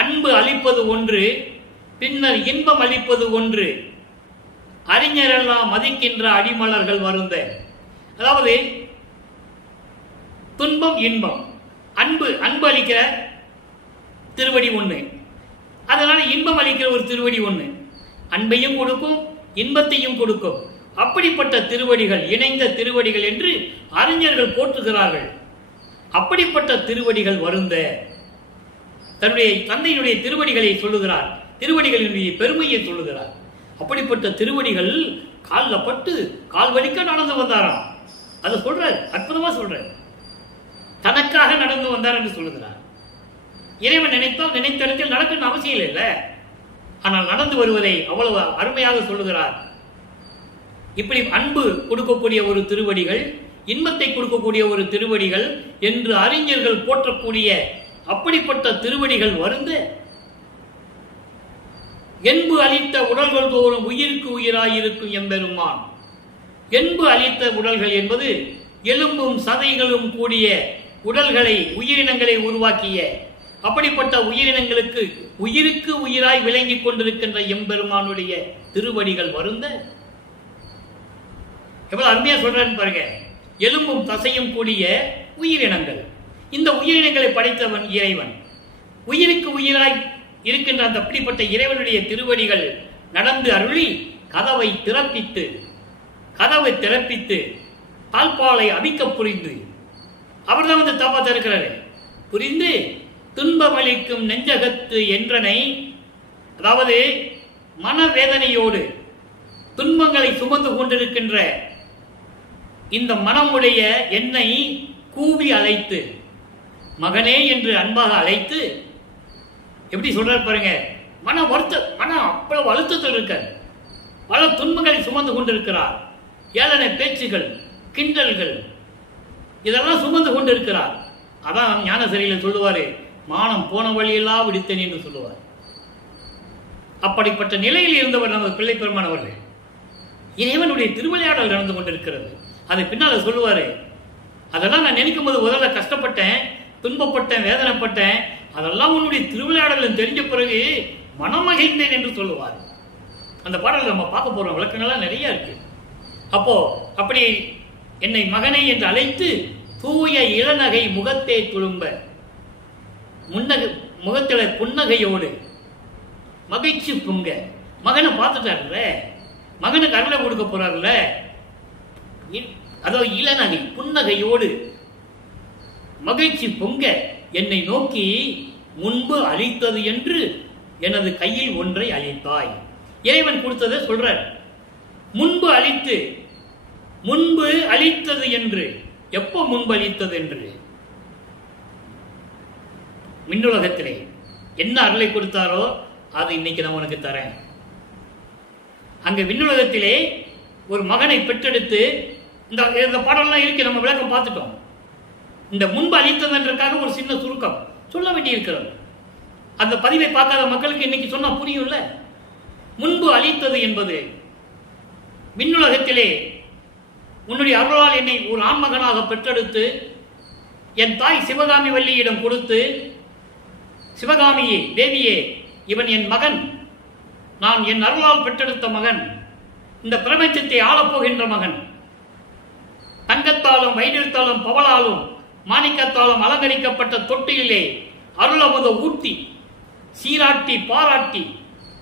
அன்பு அளிப்பது ஒன்று, பின்னர் இன்பம் அளிப்பது ஒன்று, அறிஞரெல்லாம் மதிக்கின்ற அடிமலர்கள் வருந்த. அதாவது துன்பம் இன்பம், அன்பு அளிக்கிற திருவடி ஒன்று, அதனால இன்பம் அளிக்கிற ஒரு திருவடி ஒன்று, அன்பையும் கொடுக்கும் இன்பத்தையும் கொடுக்கும். அப்படிப்பட்ட திருவடிகள், இணைந்த திருவடிகள் என்று அறிஞர்கள் போற்றுகிறார்கள். அப்படிப்பட்ட திருவடிகள் வருந்த. தன்னுடைய தந்தையினுடைய திருவடிகளை சொல்லுகிறார், திருவடிகளினுடைய பெருமையை சொல்லுகிறார். அப்படிப்பட்ட திருவடிகள் காலில் பட்டு கால் வலிக்க நடந்து வந்தாராம். அதை சொல்றார், அற்புதமா சொல்றார். தனக்காக நடந்து வந்தார் என்று சொல்லுகிறார். இறைவன் நினைத்தால் நினைத்த இடத்தில் நடக்கணும் அவசியம் இல்லை, ஆனால் நடந்து வருவதை அவ்வளவு அருமையாக சொல்லுகிறார். இப்படி அன்பு கொடுக்கக்கூடிய ஒரு திருவடிகள், இன்பத்தை கொடுக்கக்கூடிய ஒரு திருவடிகள் என்று அறிஞர்கள் போற்றக்கூடிய அப்படிப்பட்ட திருவடிகள் வருந்த. என்பு அளித்த உடல்கள் தோறும் உயிருக்கு உயிராயிருக்கும் எம்பெருமான். என்பு அளித்த உடல்கள் என்பது எலும்பும் சதைகளும் கூடிய உடல்களை, உயிரினங்களை உருவாக்கிய அப்படிப்பட்ட உயிரினங்களுக்கு உயிருக்கு உயிராய் விளங்கிக் கொண்டிருக்கின்ற எம்பெருமானுடைய திருவடிகள் வருந்த. எவ்வளவு அருமையா சொல்றான்னு பாருங்க. எலும்பும் தசையும் கூடிய உயிரினங்கள், இந்த உயிரினங்களை படைத்தவன் இறைவன். உயிருக்கு உயிராய் இருக்கின்ற அந்த அப்படிப்பட்ட இறைவனுடைய திருவடிகள் நடந்து அருளி கதவை திறப்பித்து தாழ்பாலை அபிக்க புரிந்து, அவர் தான் வந்து தாப்பா திறக்கிறாரு, புரிந்து துன்பமளிக்கும் நெஞ்சகத்து என்றனை, அதாவது மனவேதனையோடு துன்பங்களை சுமந்து கொண்டிருக்கின்ற இந்த மனமுடைய என்னை கூவி அழைத்து, மகனே என்று அன்பாக அழைத்து, எப்படி சொல்றார் பாருங்க. மனம் அவ்வளவு அழுத்தத்தில் இருக்க, பல துன்பங்களை சுமந்து கொண்டிருக்கிறார். ஏளன பேச்சுகள், கிண்டல்கள், இதெல்லாம் சுமந்து கொண்டிருக்கிறார். அதான் ஞான சிறையில் சொல்லுவாரு, மானம் போன வழியெல்லாம் விடுத்தேன் என்று சொல்லுவார். அப்படிப்பட்ட நிலையில் இருந்தவர் நமது பிள்ளை பெருமானவர்கள். இறைவனுடைய திருவிளையாடல் நடந்து கொண்டிருக்கிறது. அதை பின்னால சொல்லுவாரு. அதெல்லாம் நான் நினைக்கும் போது முதல்ல கஷ்டப்பட்டேன், துன்பப்பட்டேன், வேதனைப்பட்டேன். அதெல்லாம் உன்னுடைய திருவிளையாடல் தெரிஞ்ச பிறகு மனமகிழ்ந்தேன் என்று சொல்லுவார். அந்த பாடல் நம்ம பார்க்க போறோம், விளக்கங்கள்லாம் நிறைய இருக்கு. அப்போ அப்படி என்னை மகனை என்று அழைத்து தூய இளநகை முகத்தே துளும்ப, முகத்தில புன்னகையோடு மகிழ்ச்சி பொங்க. மகனை பார்த்துட்டாருல்ல, மகனுக்கு அருளை கொடுக்க போறாருல்ல, அதோ இளநகை புன்னகையோடு மகிழ்ச்சி பொங்க என்னை நோக்கி முன்பு அளித்தது என்று எனது கையில் ஒன்றை அளித்தாய். இறைவன் கொடுத்ததை சொல்றார். முன்பு அளித்தது என்று, எப்போ முன்பு அளித்தது என்று, விண்ணுலகத்திலே என்ன அருளை கொடுத்தாரோ அது இன்னைக்கு நான் உனக்கு தரேன். அங்க விண்ணுலகத்திலே ஒரு மகனை பெற்றெடுத்து, இந்த பாடலாம் இருக்கு, நம்ம விளக்கம் பார்த்துட்டோம். இந்த முன்பு அளித்ததற்காக ஒரு சின்ன சுருக்கம் சொல்ல வேண்டியிருக்கிறது. அந்த பதிவை பார்க்காத மக்களுக்கு இன்னைக்கு சொன்னா புரியும்ல. முன்பு அளித்தது என்பது, விண்ணுலகத்திலே உன்னுடைய அருளால் என்னை ஒரு ஆண்மகனாக பெற்றெடுத்து என் தாய் சிவகாமி வள்ளியிடம் கொடுத்து, சிவகாமியே, தேவியே, இவன் என் மகன், நான் என் அருளால் பெற்றெடுத்த மகன், இந்த பிரபஞ்சத்தை ஆளப்போகின்ற மகன், தங்கத்தாலும் வைரத்தாலும் பவளாலும் மாணிக்கத்தாலும் அலங்கரிக்கப்பட்ட தொட்டிலே அருளமுத ஊட்டி சீராட்டி பாராட்டி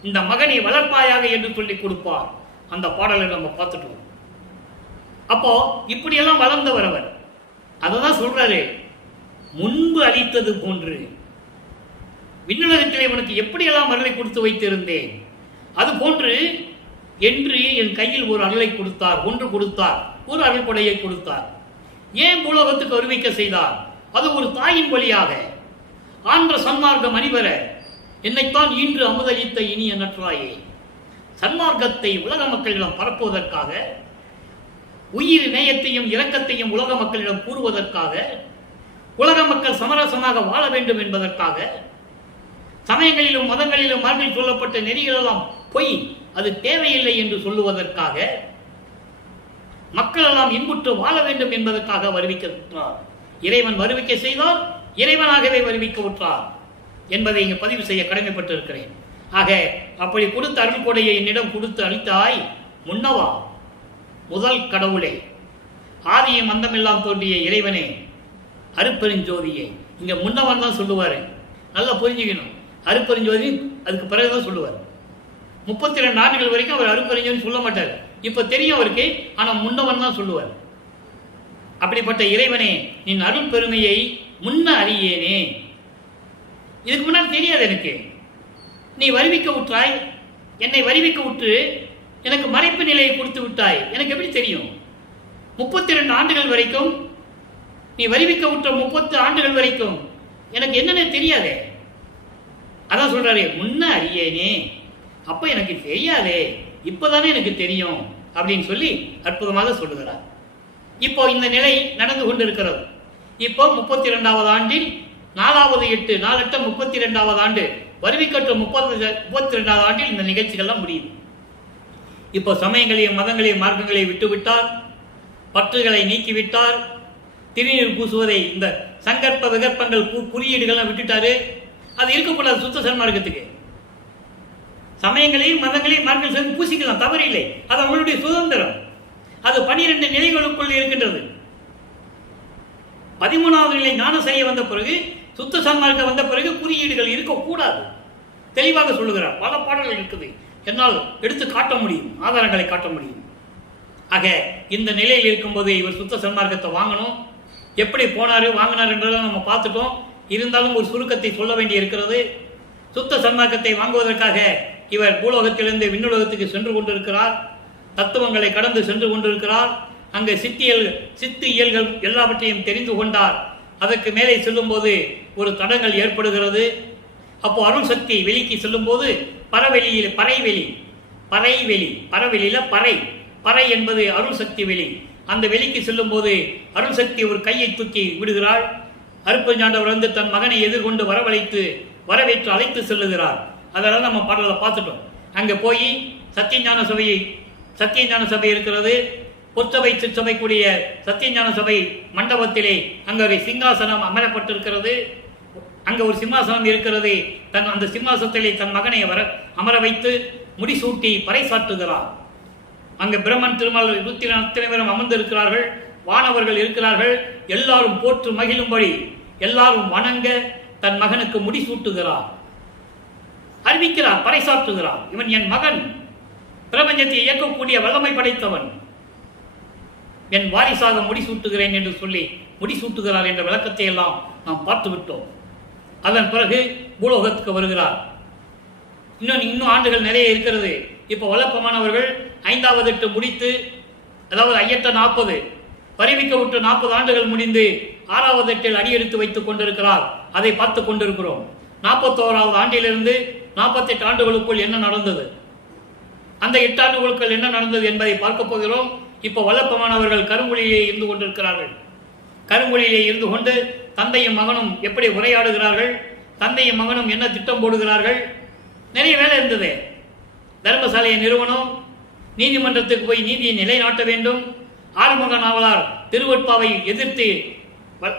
இந்த மகனை வளர்ப்பாயாக என்று சொல்லி கொடுப்பார். அந்த பாடலை நம்ம பார்த்துட்டோம். அப்போ இப்படியெல்லாம் வளர்ந்தவர் அவர். அததான் சொல்றாரு, முன்பு அளித்தது போன்று விண்ணுலகத்திலே உனக்கு எப்படியெல்லாம் அருளை கொடுத்து வைத்திருந்தேன், அது போன்று என்று என் கையில் ஒரு அருளை கொடுத்தார், ஒன்று கொடுத்தார், ஒரு அருள் கொடையை கொடுத்தார். ஏன் பூலோகத்துக்கு அறிவிக்க செய்தார்? அது ஒரு தாயின் வழியாக ஆன்ற சன்மார்க்கம் அணிவர என்னைத்தான் இன்று அமுதளித்த இனிய நற்றாயே. சன்மார்க்கத்தை உலக மக்களிடம் பரப்புவதற்காக, உயிர் நேயத்தையும் இரக்கத்தையும் உலக மக்களிடம் கூறுவதற்காக, உலக மக்கள் சமரசமாக வாழ வேண்டும் என்பதற்காக, சமயங்களிலும் மதங்களிலும் மரபில் சொல்லப்பட்ட நெறிகளெல்லாம் பொய், அது தேவையில்லை என்று சொல்லுவதற்காக, மக்கள் எல்லாம் இன்புற்று வாழ வேண்டும் என்பதற்காக வருவிக்கிறார். இறைவன் வருவிக்க செய்தால் இறைவனாகவே வருவிக்க உற்றார் என்பதை இங்கு பதிவு செய்ய கடமைப்பட்டு இருக்கிறேன். ஆக அப்படி கொடுத்த அருள் கொடையை என்னிடம் கொடுத்து அளித்தாய் முன்னவா, முதல் கடவுளே, ஆதியும் அந்தமெல்லாம் தோன்றிய இறைவனே, அருப்பெருஞ்சோதியே. இங்க முன்னவன் தான் சொல்லுவாரு, நல்லா புரிஞ்சுக்கணும். அருப்பெருஞ்சோதி அதுக்கு பிறகுதான் சொல்லுவார். 32 ஆண்டுகள் வரைக்கும் அவர் அருப்பெருஞ்சோதி சொல்ல மாட்டார். இப்ப தெரியும் அவருக்கு, ஆனா முன்னவன் தான் சொல்லுவார். அப்படிப்பட்ட இறைவனே, நீ அருள் பெருமையை முன்ன அறியேனே, இதுக்கு முன்னால் தெரியாது எனக்கு. நீ வருவிக்க விட்டாய், என்னை வருவிக்க விட்டு எனக்கு மறைப்பு நிலையை கொடுத்து விட்டாய். எனக்கு எப்படி தெரியும்? 32 ஆண்டுகள் வரைக்கும் நீ வருவிக்க விட்ட 30 ஆண்டுகள் வரைக்கும் எனக்கு என்னென்ன தெரியாதே. அதான் சொல்றாரு, முன்ன அறியேனே, அப்ப எனக்கு தெரியாதே, இப்பதானே எனக்கு தெரியும் அப்படின்னு சொல்லி அற்புதமாக சொல்லுகிறார். இப்போ இந்த நிலை நடந்து கொண்டிருக்கிறது. இப்போ 32வது ஆண்டில் 4வது 8 32வது ஆண்டு வருவிக்கற்ற 32வது ஆண்டில் இந்த நிகழ்ச்சிகள்லாம் முடியுது. இப்போ சமயங்களையும் மதங்களையும் மார்க்கங்களையும் விட்டுவிட்டார், பற்றுகளை நீக்கிவிட்டார், திருநீர் பூசுவதை இந்த சங்கற்ப விகற்பங்கள் குறியீடுகள்லாம் விட்டுட்டாரு. அது இருக்கக்கூடாது சுத்த சன்மார்க்கத்துக்கு. சமயங்களையும் மதங்களையும் மார்க்கம் சேர்ந்து பூசிக்கலாம், தவறில்லை, அது அவங்களுடைய சுதந்திரம். அது 12 நிலைகளுக்குள் இருக்கின்றது. 13வது நிலை ஞான செய்ய வந்த பிறகு, சுத்த சன்மார்க்க வந்த பிறகு குறியீடுகள் இருக்கக்கூடாது, தெளிவாக சொல்லுகிறார். பல பாடல்கள் இருக்குது, என்னால் எடுத்து காட்ட முடியும், ஆதாரங்களை காட்ட முடியும். ஆக இந்த நிலையில் இருக்கும்போது இவர் சுத்த சன்மார்க்கத்தை வாங்கணும். எப்படி போனாரு வாங்கினார் என்றெல்லாம் நம்ம பார்த்துட்டோம். இருந்தாலும் ஒரு சுருக்கத்தை சொல்ல வேண்டி இருக்கிறது. சுத்த சன்மார்க்கத்தை வாங்குவதற்காக இவர் பூலோகத்திலிருந்து விண்ணுலகத்துக்கு சென்று கொண்டிருக்கிறார். தத்துவங்களை கடந்து சென்று கொண்டிருக்கிறார். அங்கு சித்து இயல்கள் எல்லாவற்றையும் தெரிந்து கொண்டார். அதற்கு மேலே செல்லும் போது ஒரு தடங்கள் ஏற்படுகிறது. அப்போ அருள் சக்தி வெளிக்கு செல்லும் போது பறவெளியில் பறவெளியில பறை என்பது அருள் சக்தி வெளி. அந்த வெளிக்கு செல்லும் போது அருள் சக்தி ஒரு கையை தூக்கி விடுகிறாள். அருப்பஞ்சாண்டவர் வந்து தன் மகனை எதிர்கொண்டு வரவேற்று அழைத்து செல்லுகிறார். அதெல்லாம் நம்ம பாடலை பார்த்துட்டோம். அங்கே போய் சத்தியஞான சபை இருக்கிறது. பொற்சபை சிற்சபைக்குரிய சத்தியஞான சபை மண்டபத்திலே அங்கே ஒரு சிங்காசனம் அமரப்பட்டிருக்கிறது. அங்கே ஒரு சிம்மாசனம் இருக்கிறது. அந்த சிம்மாசனத்திலே தன் மகனை அமர வைத்து முடிசூட்டி பறைசாற்றுகிறார். அங்கே பிரம்மன் திருமால் அத்தனை பேரும் அமர்ந்திருக்கிறார்கள். வானவர்கள் இருக்கிறார்கள். எல்லாரும் போற்று மகிழும்படி எல்லாரும் வணங்க தன் மகனுக்கு முடிசூட்டுகிறார், அறிவிக்கிறார், பறைசாற்றுகிறார். இவன் என் மகன், பிரபஞ்சத்தை இயக்கக்கூடிய வல்லமை படைத்தவன், என் வாரிசாக முடிசூட்டுகிறேன் என்று சொல்லி முடிசூட்டுகிறார் என்ற விளக்கத்தை எல்லாம் நாம் பார்த்து விட்டோம். அதன் பிறகு பூலோகத்துக்கு வருகிறார். இன்னும் ஆண்டுகள் நிறைய இருக்கிறது. இப்போ வல்லப்பமானவர்கள் 5வது 8 முடித்து, அதாவது 40 பரிவிக்க விட்டு 40 ஆண்டுகள் முடிந்து 6வது 8 அடியெடுத்து வைத்துக் கொண்டிருக்கிறார். அதை பார்த்து கொண்டிருக்கிறோம். 41வது ஆண்டிலிருந்து 48 ஆண்டுகளுக்குள் என்ன நடந்தது, அந்த 8 ஆண்டுகளுக்குள் என்ன நடந்தது என்பதை பார்க்க போகிறோம். இப்போ வல்லப்பமானவர்கள் கருங்குழியிலே இருந்து கொண்டிருக்கிறார்கள். கருங்குழியிலே இருந்து கொண்டு தந்தையும் மகனும் எப்படி உரையாடுகிறார்கள், தந்தையும் மகனும் என்ன திட்டம் போடுகிறார்கள். நிறைய வேலை இருந்தது. தர்மசாலையை நிறுவனம், நீதிமன்றத்துக்கு போய் நீதியை நிலைநாட்ட வேண்டும். ஆறுமுக நாவலார் திருவட்பாவை எதிர்த்து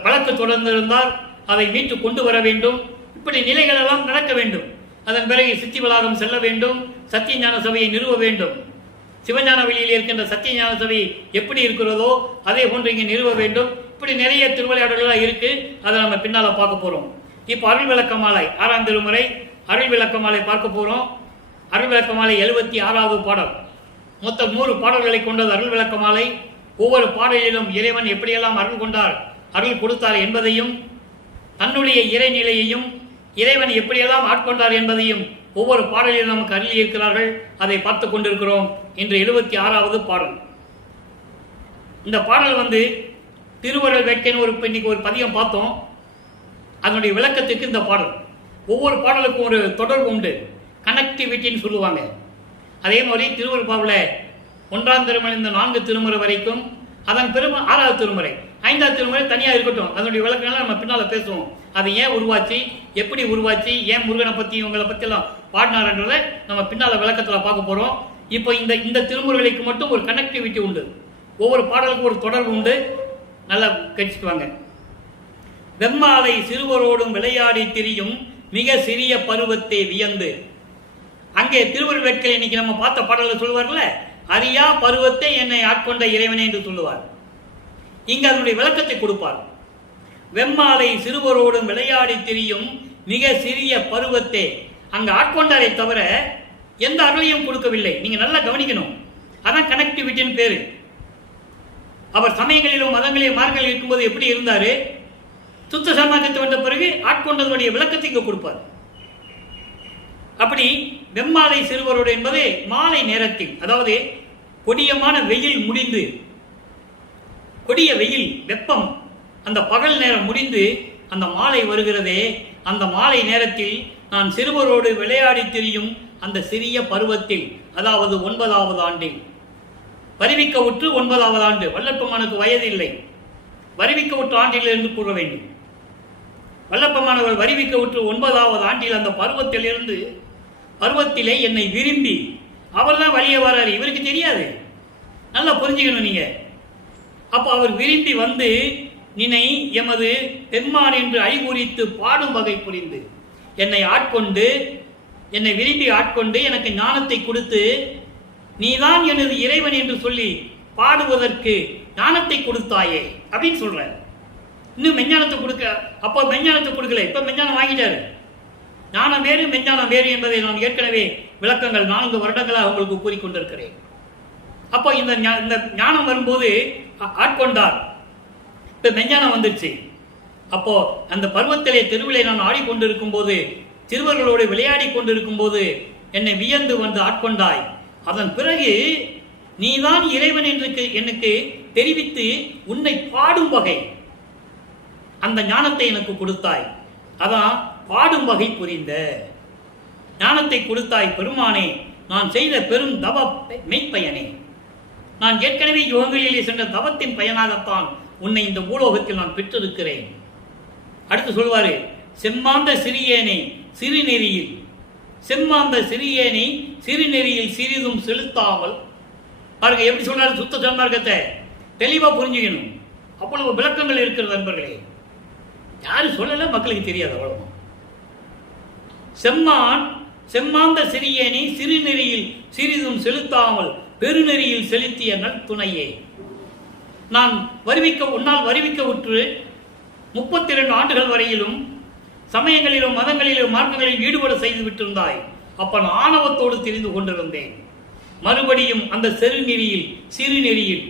வழக்கு தொடர்ந்திருந்தார், அதை மீட்டு கொண்டு வர வேண்டும். இப்படி நிலைகள் எல்லாம் நடக்க வேண்டும். அதன் பிறகு சித்தி வளாகம் செல்ல வேண்டும், சத்தியஞான சபையை நிறுவ வேண்டும். சிவஞான வெளியில் இருக்கின்ற சத்தியஞான சபை எப்படி இருக்கிறதோ அதே போன்று இங்கே நிறுவ வேண்டும். இப்படி நிறைய திருவிளையாடல்களாக இருக்கு. அதை நம்ம பின்னால பார்க்க போறோம். இப்போ அருள் விளக்க மாலை 6ஆம் திருமுறை அருள் விளக்க மாலை பார்க்க போறோம். அருள் விளக்க மாலை 76வது பாடல். மொத்தம் 100 பாடல்களை கொண்டது அருள் விளக்க மாலை. ஒவ்வொரு பாடலிலும் இறைவன் எப்படியெல்லாம் அருள் கொண்டார், அருள் கொடுத்தார் என்பதையும், தன்னுடைய இறைநிலையையும் இறைவன் எப்படியெல்லாம் ஆட்கொண்டார் என்பதையும் ஒவ்வொரு பாடலிலும் நமக்கு அருளி இருக்கிறார்கள். அதை பார்த்து கொண்டிருக்கிறோம். இன்று 76வது பாடல். இந்த பாடல் திருவருள் வேட்கைன்னு இன்னைக்கு ஒரு பதியம் பார்த்தோம். அதனுடைய விளக்கத்துக்கு இந்த பாடல், ஒவ்வொரு பாடலுக்கும் ஒரு தொடர்பு உண்டு, கனெக்டிவிட்டின்னு சொல்லுவாங்க. அதே மாதிரி திருவருட்பாவில் 1ஆம் திருமுறை இந்த 4 திருமுறை வரைக்கும், அதன் பிறகு 6வது திருமுறை 5வது திருமுறை தனியாக இருக்கட்டும். அதனுடைய விளக்கங்களை நம்ம பின்னால் பேசுவோம். அது ஏன் உருவாச்சு, எப்படி உருவாச்சு, ஏன் முருகனை பற்றி இவங்களை பற்றியெல்லாம் பாடினார்ன்றதை நம்ம பின்னால் விளக்கத்தில் பார்க்க போகிறோம். இப்போ இந்த திருமுறைகளுக்கு மட்டும் ஒரு கனெக்டிவிட்டி உண்டு, ஒவ்வொரு பாடலுக்கும் ஒரு தொடர்பு உண்டு. நல்லா கழிச்சுட்டு வாங்க. வெம்மாலை சிறுவரோடும் விளையாடி திரியும் மிக சிறிய பருவத்தை வியந்து, அங்கே திருவள்ளுவர் இன்னைக்கு நம்ம பார்த்த பாடல சொல்லுவார்ல, அறியா பருவத்தை என்னை ஆட்கொண்ட இறைவனே என்று சொல்லுவார். இங்கு அதனுடைய விளக்கத்தை கொடுப்பார். வெம்மாலை சிறுவரோடும் விளையாடி திரியும் மிக சிறிய பருவத்தே, அங்க ஆட்கொண்டாரை தவிர எந்த அருளையும் கொடுக்கவில்லை. நீங்க நல்லா கவனிக்கணும். அதான் கனெக்டிவிட்டின்னு பேரு. அவர் சமயங்களிலும் மதங்களிலும் மார்க்கங்களில் இருக்கும்போது எப்படி இருந்தாரு, சுத்த சன்மார்க்கத்தை வந்த பிறகு ஆட்கொண்டதனுடைய விளக்கத்தை இங்க கொடுப்பார். அப்படி வெம்மாலை சிறுவரோடு என்பது மாலை நேரத்தில், அதாவது கொடியமான வெயில் முடிந்து, கொடிய வெயில் வெப்பம் அந்த பகல் நேரம் முடிந்து அந்த மாலை வருகிறதே, அந்த மாலை நேரத்தில் நான் சிறுவரோடு விளையாடி திரியும் அந்த சிறிய பருவத்தில், அதாவது 9வது ஆண்டில், வருவிக்க உற்று 9வது ஆண்டு, வல்லப்பமானுக்கு வயது இல்லை, வருவிக்க உற்று ஆண்டில் இருந்து கூற வேண்டும். வல்லப்பமானவர் வருவிக்க உற்று 9வது ஆண்டில் அந்த பருவத்திலிருந்து, பருவத்திலே என்னை விரும்பி, அவர் தான் வழியே வராரு, இவருக்கு தெரியாது, நல்லா புரிஞ்சுக்கணும் நீங்க. அப்போ அவர் விரும்பி வந்து நினை எமது பெம்மான் என்று அழிகுறித்து பாடும் வகை புரிந்து என்னை ஆட்கொண்டு, என்னை விரும்பி ஆட்கொண்டு எனக்கு ஞானத்தை கொடுத்து, நீதான் எனது இறைவன் என்று சொல்லி பாடுவதற்கு ஞானத்தை கொடுத்தாயே அப்படின்னு சொல்ற. இன்னும் மெஞ்ஞானத்தை கொடுக்க, அப்போ மெஞ்ஞானத்தை கொடுக்கல, இப்ப மெஞ்ஞானம் வாங்கிட்டாரு. ஞானம் வேறு மெஞ்ஞானம் வேறு என்பதை நான் ஏற்கனவே விளக்கங்கள் 4 வருடங்களாக உங்களுக்கு கூறிக்கொண்டிருக்கிறேன். அப்போ இந்த ஞானம் வரும்போது ஆட்கொண்டார், இப்ப மெஞ்ஞானம் வந்துருச்சு. அப்போ அந்த பருவத்திலே தெருவிலே நான் ஆடிக்கொண்டிருக்கும் போது, சிறுவர்களோடு விளையாடி கொண்டிருக்கும் போது என்னை வியந்து வந்து ஆட்கொண்டாய். அதன் பிறகு நீதான் இறைவன் என்று எனக்கு தெரிவித்து உன்னை பாடும் வகை அந்த ஞானத்தை எனக்கு கொடுத்தாய். அதான் பாடும் வகை புரிந்த ஞானத்தை கொடுத்தாய் பெருமானே, நான் செய்த பெரும் தவ மெய்ப்பயனே. நான் ஏற்கனவே யுகங்களிலே சென்ற தவத்தின் பயனாகத்தான் உன்னை இந்த பூலோகத்தில் நான் பெற்றிருக்கிறேன். அடுத்து சொல்வாரு, செம்மாந்த சிறியேனை சிறுநெறியில், செம்மாந்த சிறியேனை சிறுநெறியில் சிறிதும் செலுத்தாமல், பாருங்க எப்படி சொல்றாரு, சுத்த சன்மார்க்கத்தை தெளிவா புரிஞ்சுக்கணும். அவ்வளவு விளக்கங்கள் இருக்கிறது நண்பர்களே, யாரும் சொல்லல, மக்களுக்கு தெரியாது அவ்வளவு. செம்மாந்த சிறியேனை சிறுநெறியில் சிறிதும் செலுத்தாமல் பெருநெறியில் செலுத்திய நற்துணையே. நான் உன்னால் வருவிக்க உற்று 32 ஆண்டுகள் வரையிலும் சமயங்களிலும் மதங்களிலும் மார்க்கங்களிலும் ஈடுபட செய்து விட்டிருந்தாய். அப்ப நான் ஆணவத்தோடு தெரிந்து கொண்டிருந்தேன். மறுபடியும் அந்த செருநெறியில், சிறு நெறியில்,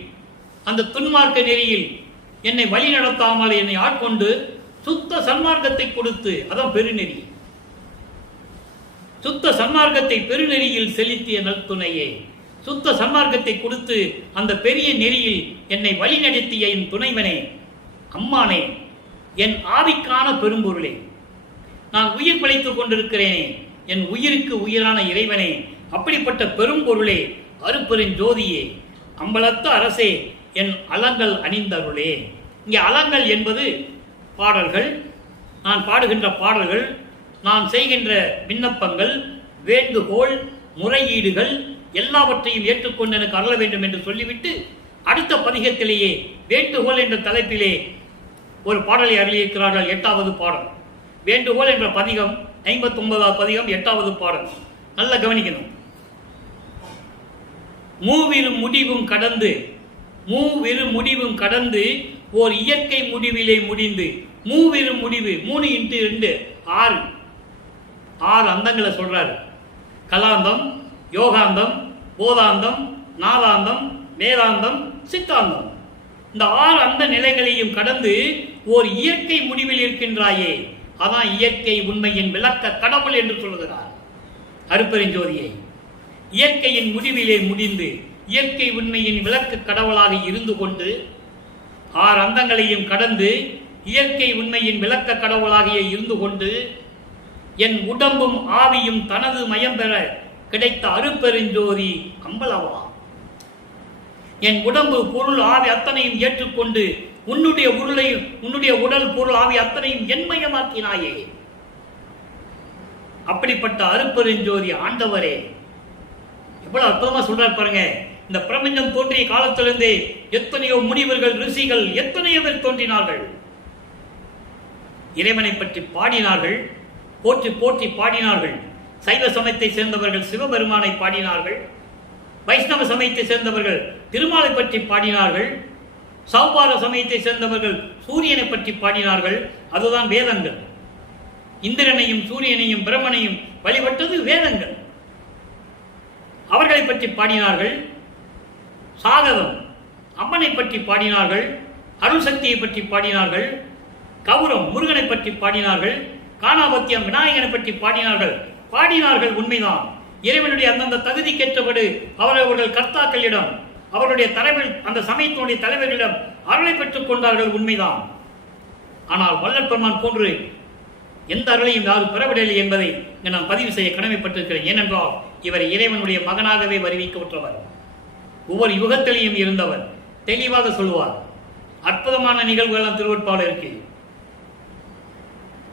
அந்த துன்மார்க்க நெறியில் என்னை வழி நடத்தாமல் என்னை ஆட்கொண்டு சுத்த சன்மார்க்கத்தை கொடுத்து, அதான் பெருநெறி, சுத்த சன்மார்க்கத்தை பெருநெறியில் செலுத்திய நற்துணையே. சுத்த சன்மார்க்கத்தை கொடுத்து அந்த பெரிய நெறியில் என்னை வழி நடத்திய என் துணைவனே, அம்மானே, என் ஆவிக்கான பெரும்பொருளே, நான் உயிர் பிழைத்துக் கொண்டிருக்கிறேனே, என் உயிருக்கு உயிரான இறைவனே, அப்படிப்பட்ட பெரும்பொருளே, அருப்பெருஞ்சோதியே, அம்பலத்த அரசே, என் அலங்கள் அணிந்தருளே. இங்கே அலங்கள் என்பது பாடல்கள், நான் பாடுகின்ற பாடல்கள், நான் செய்கின்ற விண்ணப்பங்கள், வேண்டுகோள், முறையீடுகள் எல்லாவற்றையும் ஏற்றுக்கொண்டு எனக்கு அருள வேண்டும் என்று சொல்லிவிட்டு அடுத்த பதிகத்திலேயே வேண்டுகோள் என்ற தலைப்பிலே ஒரு பாடலை அருளியிருக்கிறார்கள். 8வது பாடல் வேண்டுகோள் என்ற பதிகம், 59வது பதிகம், 8வது பாடல். நல்ல கவனிக்கணும். மூவிரு முடிவும் கடந்து ஓர் இயற்கை முடிவிலே முடிந்து, மூவிரு முடிவு 3 × 2 6 அந்தங்களை சொல்றாரு. கலாந்தம், யோகாந்தம், போதாந்தம், நாதாந்தம், வேதாந்தம், சித்தாந்தம். இந்த 6 அந்த நிலைகளையும் கடந்து ஓர் இயற்கை முடிவில் இருக்கின்றாயே, அதான் இயற்கை உண்மையின் விளக்க கடவுள் என்று சொல்லுகிறார் அருப்பெருஞ்சோதியை. இயற்கையின் முடிவிலே முடிந்து இயற்கை உண்மையின் விளக்க கடவுளாக இருந்து கொண்டு 6 அந்தங்களையும் கடந்து இயற்கை உண்மையின் விளக்க கடவுளாகிய இருந்து கொண்டு என் உடம்பும் ஆவியும் தனது மயம் பெற கிடைத்த அருப்பெருஞ்சோதி அம்பலவா. என் உடம்பு பொருள் ஆவி அத்தனையும் ஏற்றுக்கொண்டு உன்னுடைய உடல் பொருள் ஆவி அத்தனையும் என்மயமாக்கினாயே. அப்படிப்பட்ட அருப்பெருஞ்சோதி ஆண்டவரே, எவ்வளவு அற்புதமா சொல்றார் பாருங்க. இந்த பிரபஞ்சம் தோன்றிய காலத்திலிருந்தே எத்தனையோ முனிவர்கள், ரிஷிகள், எத்தனையோ பேர் தோன்றினார்கள். இறைவனை பற்றி பாடினார்கள், போற்றி போற்றி பாடினார்கள். சைவ சமயத்தை சேர்ந்தவர்கள் சிவபெருமானை பாடினார்கள், வைஷ்ணவ சமயத்தை சேர்ந்தவர்கள் திருமாலை பற்றி பாடினார்கள், சௌபார சமயத்தை சேர்ந்தவர்கள் சூரியனை பற்றி பாடினார்கள். அதுதான் வேதங்கள். இந்திரனையும் சூரியனையும் பிரம்மனையும் வழிபட்டது வேதங்கள். அவர்களை பற்றி பாடினார்கள். சாகதம் அம்மனை பற்றி பாடினார்கள், அருள் சக்தியை பற்றி பாடினார்கள், கௌரம் முருகனை பற்றி பாடினார்கள், காணாபத்தியம் விநாயகனை பற்றி பாடினார்கள் உண்மைதான். இறைவனுடைய அந்தந்த தகுதிக்கேற்றபடி அவர்கள் கர்த்தாக்களிடம், அவருடைய தலைவர், அந்த சமயத்தினுடைய தலைவர்களிடம் அருளை பெற்றுக் கொண்டார்கள் உண்மைதான். ஆனால் வள்ளல் பெருமான் போன்று எந்த அருளையும் யாரும் பெறவில்லை என்பதை நான் பதிவு செய்ய கடமைப்பட்டிருக்கிறேன். ஏனென்றால் இவர் இறைவனுடைய மகனாகவே வருவிக்கப்பட்டவர், ஒவ்வொரு யுகத்திலையும் இருந்தவர். தெளிவாக சொல்லுவார். அற்புதமான நிகழ்வுகள் திருவெட்பாடு இருக்கு,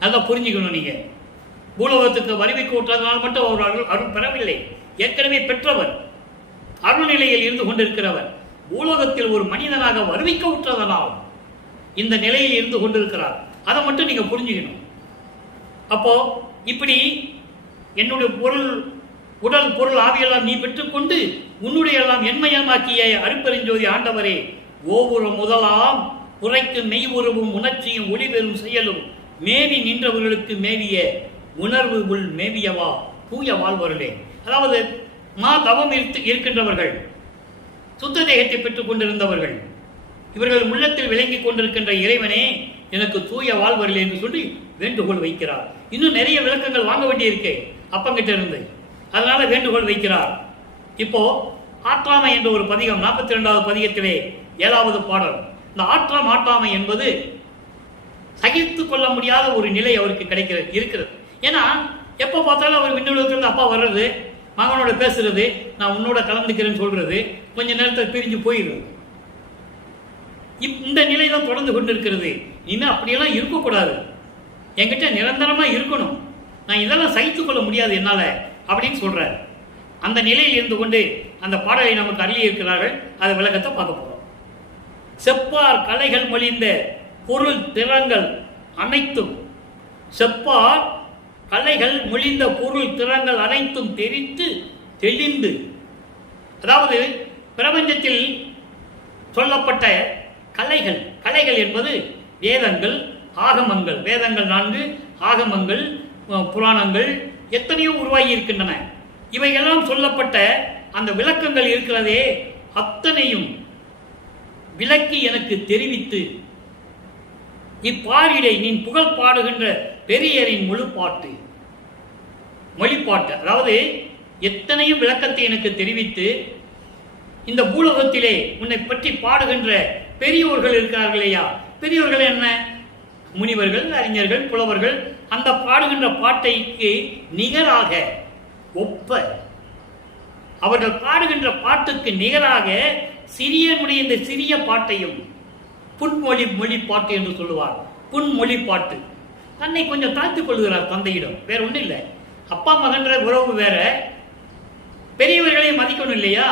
நல்லா புரிஞ்சுக்கணும். நீங்க பூலோகத்துக்கு வருவிக்கு விட்டதனால் மட்டும் அவர் அருள் பெறவில்லை, ஏற்கனவே பெற்றவர், அருள் நிலையில் இருந்து கொண்டிருக்கிறவர். பூலோகத்தில் ஒரு மனிதனாக வருவிக்க விட்டதனால் இந்த நிலையில் இருந்து கொண்டிருக்கிறார். அதை மட்டும் நீங்க புரிஞ்சுக்கணும். அப்போ இப்படி என்னுடைய பொருள், உடல் பொருள் ஆவியெல்லாம் நீ பெற்றுக்கொண்டு உன்னுடைய எல்லாம் என்மயமாக்கிய அருப்பெருஞ்சோதி ஆண்டவரே, ஒவ்வொரு முதலாம் குறைக்கு மெய் உறவும் உணர்ச்சியும் ஒளிபெறும் செயலும் மேவி நின்றவர்களுக்கு மேவிய உணர்வு உள் மேவியவா தூய வாழ்வர்களே. அதாவது தவம் இருக்கின்றவர்கள், சுத்த தேகத்தை பெற்றுக் கொண்டிருந்தவர்கள், இவர்கள் உள்ளத்தில் விளங்கிக் கொண்டிருக்கின்ற இறைவனே எனக்கு தூய வாழ்வர்களே என்று சொல்லி வேண்டுகோள் வைக்கிறார். இன்னும் நிறைய விளக்கங்கள் வாங்க வேண்டியிருக்கு அப்பங்கிட்ட இருந்து, அதனால வேண்டுகோள் வைக்கிறார். இப்போ ஆற்றாமை என்ற ஒரு பதிகம், 42வது பதிகத்திலே 7வது பாடல். இந்த ஆற்றாம் ஆற்றாமை என்பது சகித்து கொள்ள முடியாத ஒரு நிலை அவருக்கு இருக்கிறது. ஏன்னா எப்போ பார்த்தாலும் அவர் விண்ணுலகத்திலிருந்து அப்பா வர்றது, மகனோட பேசுறது, நான் உன்னோட கலந்துக்கிறேன்னு சொல்றது, கொஞ்ச நேரத்தில் பிரிஞ்சு போயிடுறது. இந்த நிலை தான் தொடர்ந்து கொண்டு இருக்கிறது. இனிமே அப்படியெல்லாம் இருக்கக்கூடாது, என்கிட்ட நிரந்தரமா இருக்கணும், நான் இதெல்லாம் சகித்துக் கொள்ள முடியாது என்னால அப்படின்னு சொல்ற அந்த நிலையில் இருந்து கொண்டு அந்த பாடலை நமக்கு அருளி இருக்கிறார்கள். அதை விளக்கத்தை பார்க்க போறோம். செப்பார் கலைகள் மொழிந்த பொருள் திறங்கள் அனைத்தும், செப்பார் கலைகள் மொழிந்த பொருள் திறங்கள் அனைத்தும் தெரித்து தெளிந்து, அதாவது பிரபஞ்சத்தில் சொல்லப்பட்ட கலைகள், கலைகள் என்பது வேதங்கள், ஆகமங்கள், வேதங்கள் 4, ஆகமங்கள், புராணங்கள் எத்தனையோ உருவாகி இருக்கின்றன. இவையெல்லாம் சொல்லப்பட்ட அந்த விளக்கங்கள் இருக்கிறதே, அத்தனையும் விளக்கி எனக்கு தெரிவித்து இப்பாரிடை நீ புகழ் பாடுகின்ற பெரியரின் முழுப்பாட்டு, மொழிப்பாட்டு, அதாவது எத்தனையும் விளக்கத்தை எனக்கு தெரிவித்து இந்த பூலோகத்திலே உன்னை பற்றி பாடுகின்ற பெரியோர்கள் இருக்கிறார்கள் இல்லையா? பெரியோர்கள் என்ன? முனிவர்கள், அறிஞர்கள், புலவர்கள். அந்த பாடுகின்ற பாட்டைக்கு நிகராக ஒப்ப, அவர்கள் பாடுகின்ற பாட்டுக்கு நிகராக சிறியனுடைய இந்த சிறிய பாட்டையும் புன்மொழி மொழிப்பாட்டு என்று சொல்லுவார். புன்மொழி பாட்டு. தன்னை கொஞ்சம் தாழ்த்திக் கொள்கிறார் தந்தையிடம், வேற ஒன்றும் இல்லை. அப்பா மகன்ற உறவு வேற, பெரியவர்களை மதிக்கணும் இல்லையா?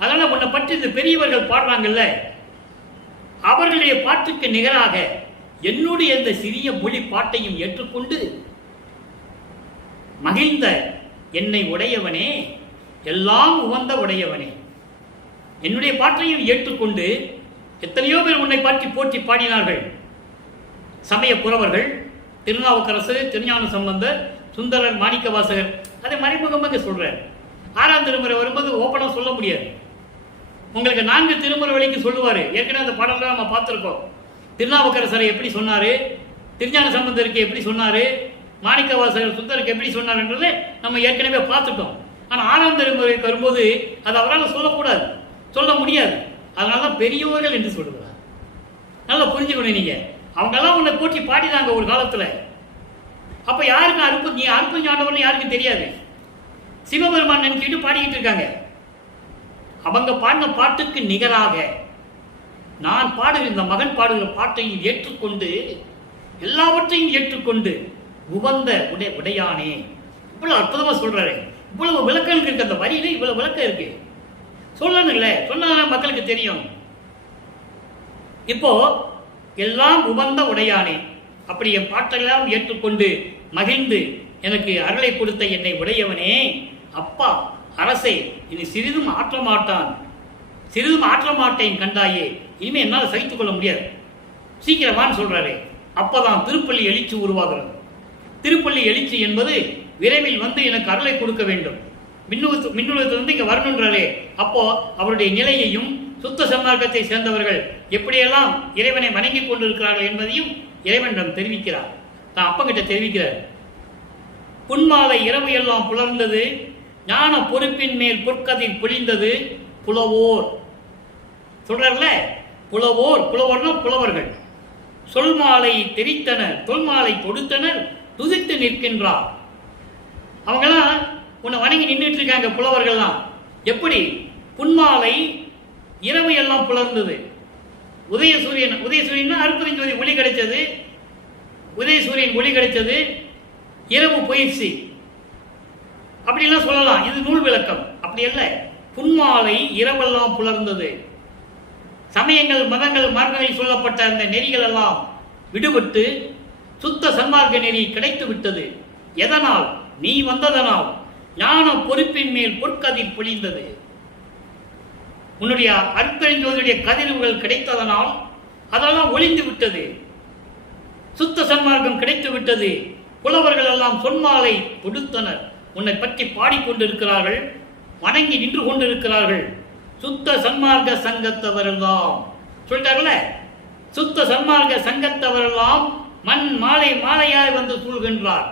அதனால உன்னை பற்றி இந்த பெரியவர்கள் பாடுறாங்கல்ல, அவர்களுடைய பாட்டுக்கு நிகராக என்னுடைய இந்த சிறிய மொழி பாட்டையும் ஏற்றுக்கொண்டு மகிழ்ந்த என்னை உடையவனே, எல்லாம் உவந்த உடையவனே, என்னுடைய பாட்டையும் ஏற்றுக்கொண்டு எத்தனையோ பேர் உன்னை பற்றி போற்றி பாடினார்கள். சமய புறவர்கள், திருநாவுக்கரசு, திருஞான சம்பந்தர், சுந்தரர், மாணிக்கவாசகர். அதை மறைமுகமாக சொல்றார். 6ஆம் திருமுறை வரும்போது ஓப்பனா சொல்ல முடியாது. உங்களுக்கு 4 திருமுறை வழிக்கு சொல்லுவாரு. ஏற்கனவே அந்த பாடல்கள் நம்ம பார்த்திருக்கோம். திருநாவுக்கரசரை எப்படி சொன்னாரு, திருஞான சம்பந்தருக்கு எப்படி சொன்னாரு, மாணிக்கவாசகர், சுந்தருக்கு எப்படி சொன்னாருன்றதை நம்ம ஏற்கனவே பார்த்துட்டோம். ஆனால் 6ஆம் திருமுறைக்கு வரும்போது அது அவரால் சொல்லக்கூடாது, சொல்ல முடியாது. அதனாலதான் பெரியவர்கள் என்று சொல்லுவார். நல்லா புரிஞ்சுக்கணும். நீங்க அவங்கெல்லாம் உன்னை போற்றி பாடினாங்க ஒரு காலத்துல. அப்ப யாருக்கு அற்புதம் ஆண்டவர்னு யாருக்கும் தெரியாது. சிவபெருமான் நினைச்சிட்டு பாடிக்கிட்டு இருக்காங்க. அவங்க பாடின பாட்டுக்கு நிகராக நான் பாடுகிற இந்த மகன் பாடுகிற பாட்டையும் ஏற்றுக்கொண்டு, எல்லாவற்றையும் ஏற்றுக்கொண்டு உவந்த உடையானே. இவ்வளவு அற்புதமா சொல்றாரு. இவ்வளவு விளக்கம் இருக்கு அந்த வரியில, இவ்வளவு விளக்கம் இருக்கு. சொல்லணும் இல்ல, சொன்ன மக்களுக்கு தெரியும். இப்போ எல்லாம் உவந்த உடையானே, அப்படி என் பாட்டெல்லாம் ஏற்றுக்கொண்டு மகிழ்ந்து எனக்கு அருளை கொடுத்த என்னை உடையவனே, அப்பா அரசே, இனி சிறிதும் ஆற்ற மாட்டான், சிறிதும் ஆற்ற மாட்டேன் கண்டாயே, இனிமே என்னால் சகித்துக் கொள்ள முடியாது, சீக்கிரமான்னு சொல்றாரு. அப்பதான் திருப்பள்ளி எழுச்சி உருவாகிறது. திருப்பள்ளி எழுச்சி என்பது விரைவில் வந்து எனக்கு அருளை கொடுக்க வேண்டும், மின்னுலகத்திலிருந்து இங்க வரணுன்றாரே. அப்போ அவருடைய நிலையையும் சுத்த சன்மார்க்கத்தை சேர்ந்தவர்கள் எப்படியெல்லாம் இறைவனை வணங்கிக் கொண்டிருக்கிறார்கள் என்பதையும் இறைவனிடம் தெரிவிக்கிறார், தான் அப்பங்கிட்ட தெரிவிக்கிறார். புன்மாலை இரவு எல்லாம் புலர்ந்தது, ஞான பொறுப்பின் மேல் பொற்கதிர் பொழிந்தது, புலவோர் சொல்றார்ல, புலவோர், புலவோர்னா புலவர்கள், சொல்மாலை தெரித்தனர், தொல்மாலை தொடுத்தனர், துதித்து நிற்கின்றார். அவங்கெல்லாம் உன்னை வணங்கி நின்றுட்டு இருக்காங்க புலவர்கள்லாம். எப்படி? புன்மாலை இரவு எல்லாம் புலர்ந்தது. உதயசூரியன், உதயசூரியன் அருட்பெருஞ்சோதி ஒளி கிடைச்சது, உதயசூரியன் ஒளி கிடைச்சது, இரவு பயிற்சி அப்படிலாம் சொல்லலாம். இது நூல் விளக்கம். அப்படி அல்ல, புன்மாலை இரவெல்லாம் புலர்ந்தது. சமயங்கள், மதங்கள், மார்க்கங்களில் சொல்லப்பட்ட அந்த நெறிகள் எல்லாம் விடுபட்டு சுத்த சன்மார்க்க நெறி கிடைத்து விட்டது. எதனால்? நீ வந்ததனால். ஞான பொறுப்பின் மேல் பொற்கதிர் பொழிந்தது. உன்னுடைய அருட்பெருஞ்சோதியுடைய கதிர்வுகள் கிடைத்ததனால் அதெல்லாம் ஒளிந்து விட்டது. சுத்த சன்மார்க்கம் கிடைத்து விட்டது. புலவர்கள் எல்லாம் சொன்மாலை கொடுத்தனர், உன்னை பற்றி பாடிக்கொண்டிருக்கிறார்கள், வணங்கி நின்று கொண்டிருக்கிறார்கள். சுத்த சன்மார்க்க சங்கத்தவரெல்லாம் சொல்லிட்டார்கள, சுத்த சன்மார்க்க சங்கத்தவரெல்லாம் மண் மாலை மாலையாய் வந்து சூழ்கின்றார்.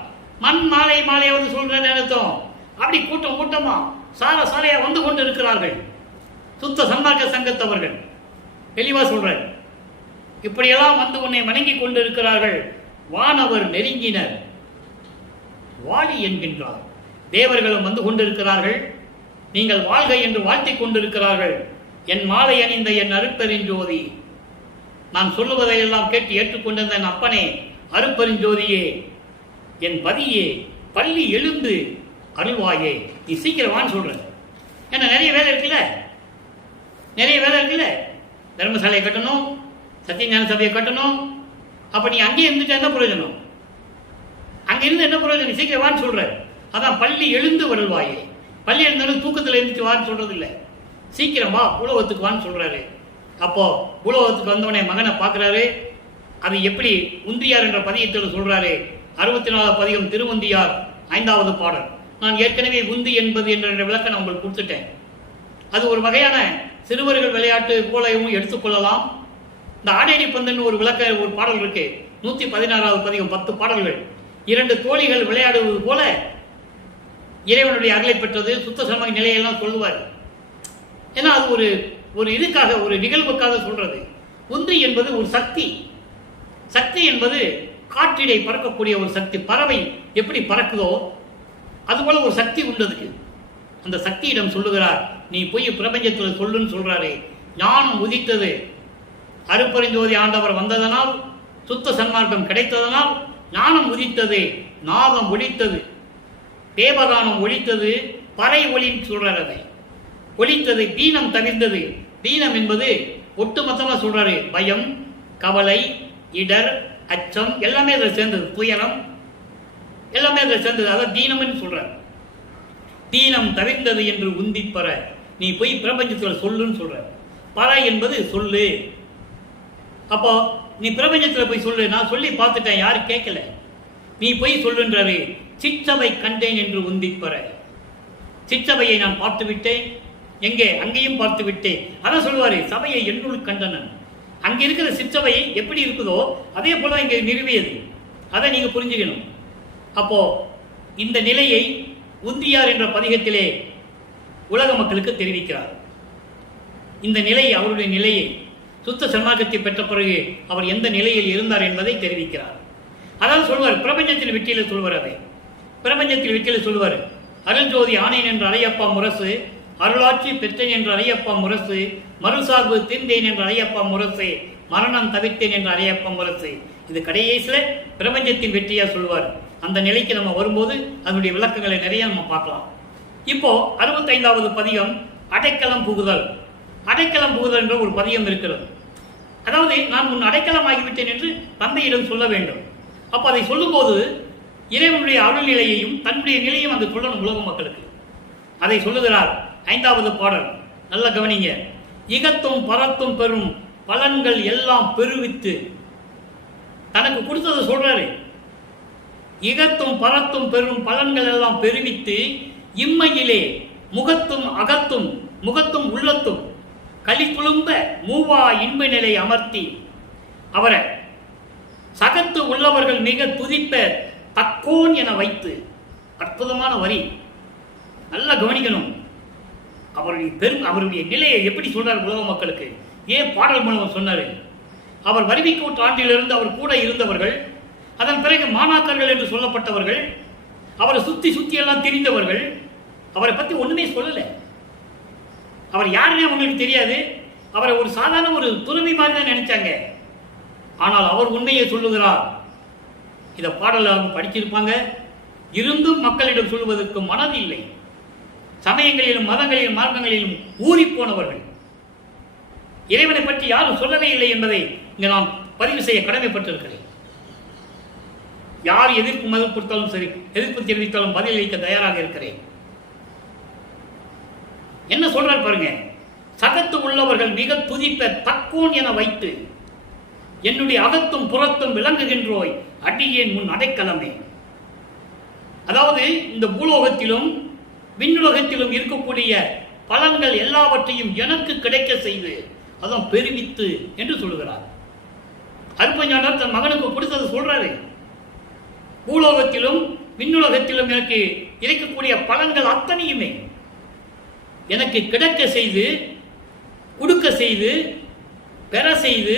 மண் மாலை மாலையை வந்து சொல்றேன்னு அர்த்தம். அப்படி கூட்டம் கூட்டமா சார சாலையா வந்து கொண்டு இருக்கிறார்கள் சுத்த சன்மார்க்க சங்கத்தவர்கள். தெளிவா சொல்றார். இப்படியெல்லாம் வந்து உன்னை வணங்கி கொண்டிருக்கிறார்கள். வானவர் நெருங்கினர், வாழி என்கின்றார். தேவர்களும் வந்து கொண்டிருக்கிறார்கள், நீங்கள் வாழ்க என்று வாழ்த்திக் கொண்டிருக்கிறார்கள். என் மாலை அணிந்த என் அருட்பெருஞ்சோதி, நான் சொல்லுவதையெல்லாம் கேட்டு ஏற்றுக்கொண்டிருந்த என் அப்பனே, அருட்பெருஞ்சோதியே, என் பதியே, பள்ளி எழுந்து அருள்வாயே, நீ சீக்கிரமான்னு சொல்ற. ஏன்னா நிறைய வேலை இருக்குல்ல, நிறைய வேலை இருக்குல்ல. தர்மசாலையை கட்டணும், சத்தியஞான சபையை கட்டணும். அப்ப நீ அங்கேயே இருந்துட்டு என்ன பிரயோஜனம்? அங்க இருந்து என்ன பிரயோஜனம்? சீக்கிரமான்னு சொல்ற. அதான் பள்ளி எழுந்து வருவாயே. பள்ளி எழுந்தாலும் தூக்கத்தில் எழுந்துட்டு வான்னு சொல்றது இல்லை, சீக்கிரம் வா உலகத்துக்கு வான்னு சொல்றாரு. அப்போ உலகத்துக்கு வந்தவனே மகனை பார்க்கிறாரு. அது எப்படி? உந்தியார் என்ற பதியத்தில் சொல்றாரு. 64 பதிகம் திருவந்தியார் 5வது பாடல். நான் ஏற்கனவே உந்தி என்பது என்ற விளக்கம் நான் உங்களுக்கு கொடுத்துட்டேன். அது ஒரு வகையான சிறுவர்கள் விளையாட்டு போலவும் எடுத்துக்கொள்ளலாம். இந்த ஆடேடி பந்தன் ஒரு விளக்க ஒரு பாடல் இருக்கு, 116வது பதிகம், 10 பாடல்கள். 2 தோழிகள் விளையாடுவது போல இறைவனுடைய அருளை பெற்றது சுத்த சமய நிலையெல்லாம் சொல்லுவார். ஏன்னா அது ஒரு ஒரு இதுக்காக, ஒரு நிகழ்வுக்காக சொல்றது. உந்தி என்பது ஒரு சக்தி. சக்தி என்பது காற்றிடை பறக்கக்கூடிய ஒரு சக்தி. பறவை எப்படி பறக்குதோ அதுபோல ஒரு சக்தி உண்டதுக்கு. அந்த சக்தியிடம் சொல்லுகிறார், நீ போய் பிரபஞ்சத்தில் சொல்லுன்னு சொல்றாரு. ஞானம் உதித்தது, அருட்பெருஞ்சோதி ஆண்டவர் வந்ததனால், சுத்த சன்மார்க்கம் கிடைத்ததனால் ஞானம் உதித்தது, நாதம் ஒலித்தது, தேவதானம் ஒலித்தது, பறை ஒளின்னு சொல்றார். அதை ஒலித்தது, தீனம் தவிர்ந்தது. தீனம் என்பது ஒட்டுமொத்தமா சொல்றாரு. பயம், கவலை, இடர், அச்சம் எல்லாமே அதில் சேர்ந்தது. துயரம் எல்லாமே அதில் சேர்ந்தது. அதான் தீனம்னு சொல்றார். தீனம் தவிர்ந்தது என்று உந்திப்பற, நீ போய் பிரபஞ்சத்தில் சொல்லுன்னு சொல்ற. பற என்பது சொல்லு. அப்போ நீ பிரபஞ்சத்தில் போய் சொல்லு. நான் சொல்லி பார்த்துட்டேன், யாரும் கேட்கல, நீ போய் சொல்லுன்றாரு. சிற்றவை கண்டேன் என்று உந்திப்பற. சிற்றவையை நான் பார்த்து விட்டேன். எங்கே? அங்கேயும் பார்த்து விட்டேன். அதான் சொல்லுவாரு, சபையை என்னுள் கண்டனன். அங்க இருக்கிற சிற்றவை எப்படி இருக்குதோ அதே போல இங்க நிறுவியது. அதை நீங்க புரிஞ்சுக்கணும். அப்போ இந்த நிலையை உந்தியார் என்ற பதிகத்திலே உலக மக்களுக்கு தெரிவிக்கிறார். இந்த நிலை, அவருடைய நிலையை, சுத்த சன்மார்க்கத்தை பெற்ற பிறகு அவர் எந்த நிலையில் இருந்தார் என்பதை தெரிவிக்கிறார். அதாவது சொல்வார், பிரபஞ்சத்தில் வெற்றியில சொல்வார். அதை பிரபஞ்சத்தில் வெற்றியில சொல்வார். அருள்ஜோதி ஆனேன் என்று அழையப்பா முரசு, அருளாட்சி பெற்றேன் என்று அழையப்பா முரசு, மறுசார்பு தீர்ந்தேன் என்று அழையப்பா முரசு, மரணம் தவிர்த்தேன் என்று அழையப்பா முரசு. இது கடைசியில் பிரபஞ்சத்தின் வெற்றியா சொல்வார். அந்த நிலைக்கு நம்ம வரும்போது அதனுடைய விளக்கங்களை நிறைய நம்ம பார்க்கலாம். இப்போ 65வது பதிகம் அடைக்கலம் புகுதல். அடைக்கலம் புகுதல் என்ற ஒரு பதிகம் இருக்கிறது. அதாவது நான் உன் அடைக்கலம் ஆகிவிட்டேன் என்று தந்தையிடம் சொல்ல வேண்டும். அப்போ அதை சொல்லும்போது இறைவனுடைய அருள் நிலையையும் தன்னுடைய நிலையும் அந்த சொல்லணும் உலக மக்களுக்கு. அதை சொல்லுகிறார் 5வது பாடல். நல்ல கவனிங்க. இகத்தும் பரத்தும் பெறும் பலன்கள் எல்லாம் பெருவித்து, தனக்கு கொடுத்ததை சொல்றாரு. இகத்தும் பரத்தும் பெறும் பலன்கள் எல்லாம் பெருவித்து இம்மையிலே முகத்தும் அகத்தும் முகத்தும் உள்ளத்தும் களித்துளும்ப மூவா இன்ப நிலை அமர்த்தி அவரை சகத்து உள்ளவர்கள் மிக துதிப்ப தக்கோன் என வைத்து. அற்புதமான வரி, நல்லா கவனிக்கணும். அவருடைய நிலையை எப்படி சொல்றார் உலக மக்களுக்கு? ஏன் பாடல் மூலம் சொன்னாரு? அவர் வருவிக்கூட்டு ஆண்டிலிருந்து அவர் கூட இருந்தவர்கள், அதன் பிறகு மாணாக்கர்கள் என்று சொல்லப்பட்டவர்கள், அவரை சுத்தி எல்லாம் தெரிந்தவர்கள், அவரை பத்தி ஒண்ணுமே சொல்லல. அவர் யாருன்னே அவங்களுக்கு தெரியாது. அவரை ஒரு சாதாரண ஒரு துறவி மாதிரி தான் நினைச்சாங்க. ஆனால் அவர் உண்மையை சொல்லுகிறார். இத பாடல அவங்க படிச்சிருப்பாங்க. இருந்தும் மக்களிடம் சொல்வதற்கு மனது இல்லை. சமயங்களிலும் மதங்களிலும் மார்க்கங்களிலும் ஊறி போனவர்கள். இறைவனை பற்றி யாரும் சொல்லவே இல்லை என்பதை இங்க நான் பதிவு செய்ய கடமைப்பட்டிருக்கிறேன். யார் எதிர்ப்பு மதிப்பிட்டாலும் சரி, எதிர்ப்பு தெரிவித்தாலும் பதிலளிக்க தயாராக இருக்கிறேன். என்ன சொல்றார் பாருங்க. சகத்து உள்ளவர்கள் மிக துதிப்ப தக்கோன் என வைத்து என்னுடைய அகத்தும் புறத்தும் விளங்குகின்றோய் அடியேன் முன் அடைக்கலமே. அதாவது இந்த பூலோகத்திலும் விண்ணுலகத்திலும் இருக்கக்கூடிய பலன்கள் எல்லாவற்றையும் எனக்கு கிடைக்க செய்து அதான் பெருமித்து என்று சொல்லுகிறார். அருப்பஞானர் தன் மகனுக்கு கொடுத்தது சொல்றாரு. பூலோகத்திலும் விண்ணுலகத்திலும் எனக்கு இருக்கக்கூடிய பலன்கள் அத்தனையுமே எனக்கு கிடைக்க செய்து, கொடுக்க செய்து, பெற செய்து,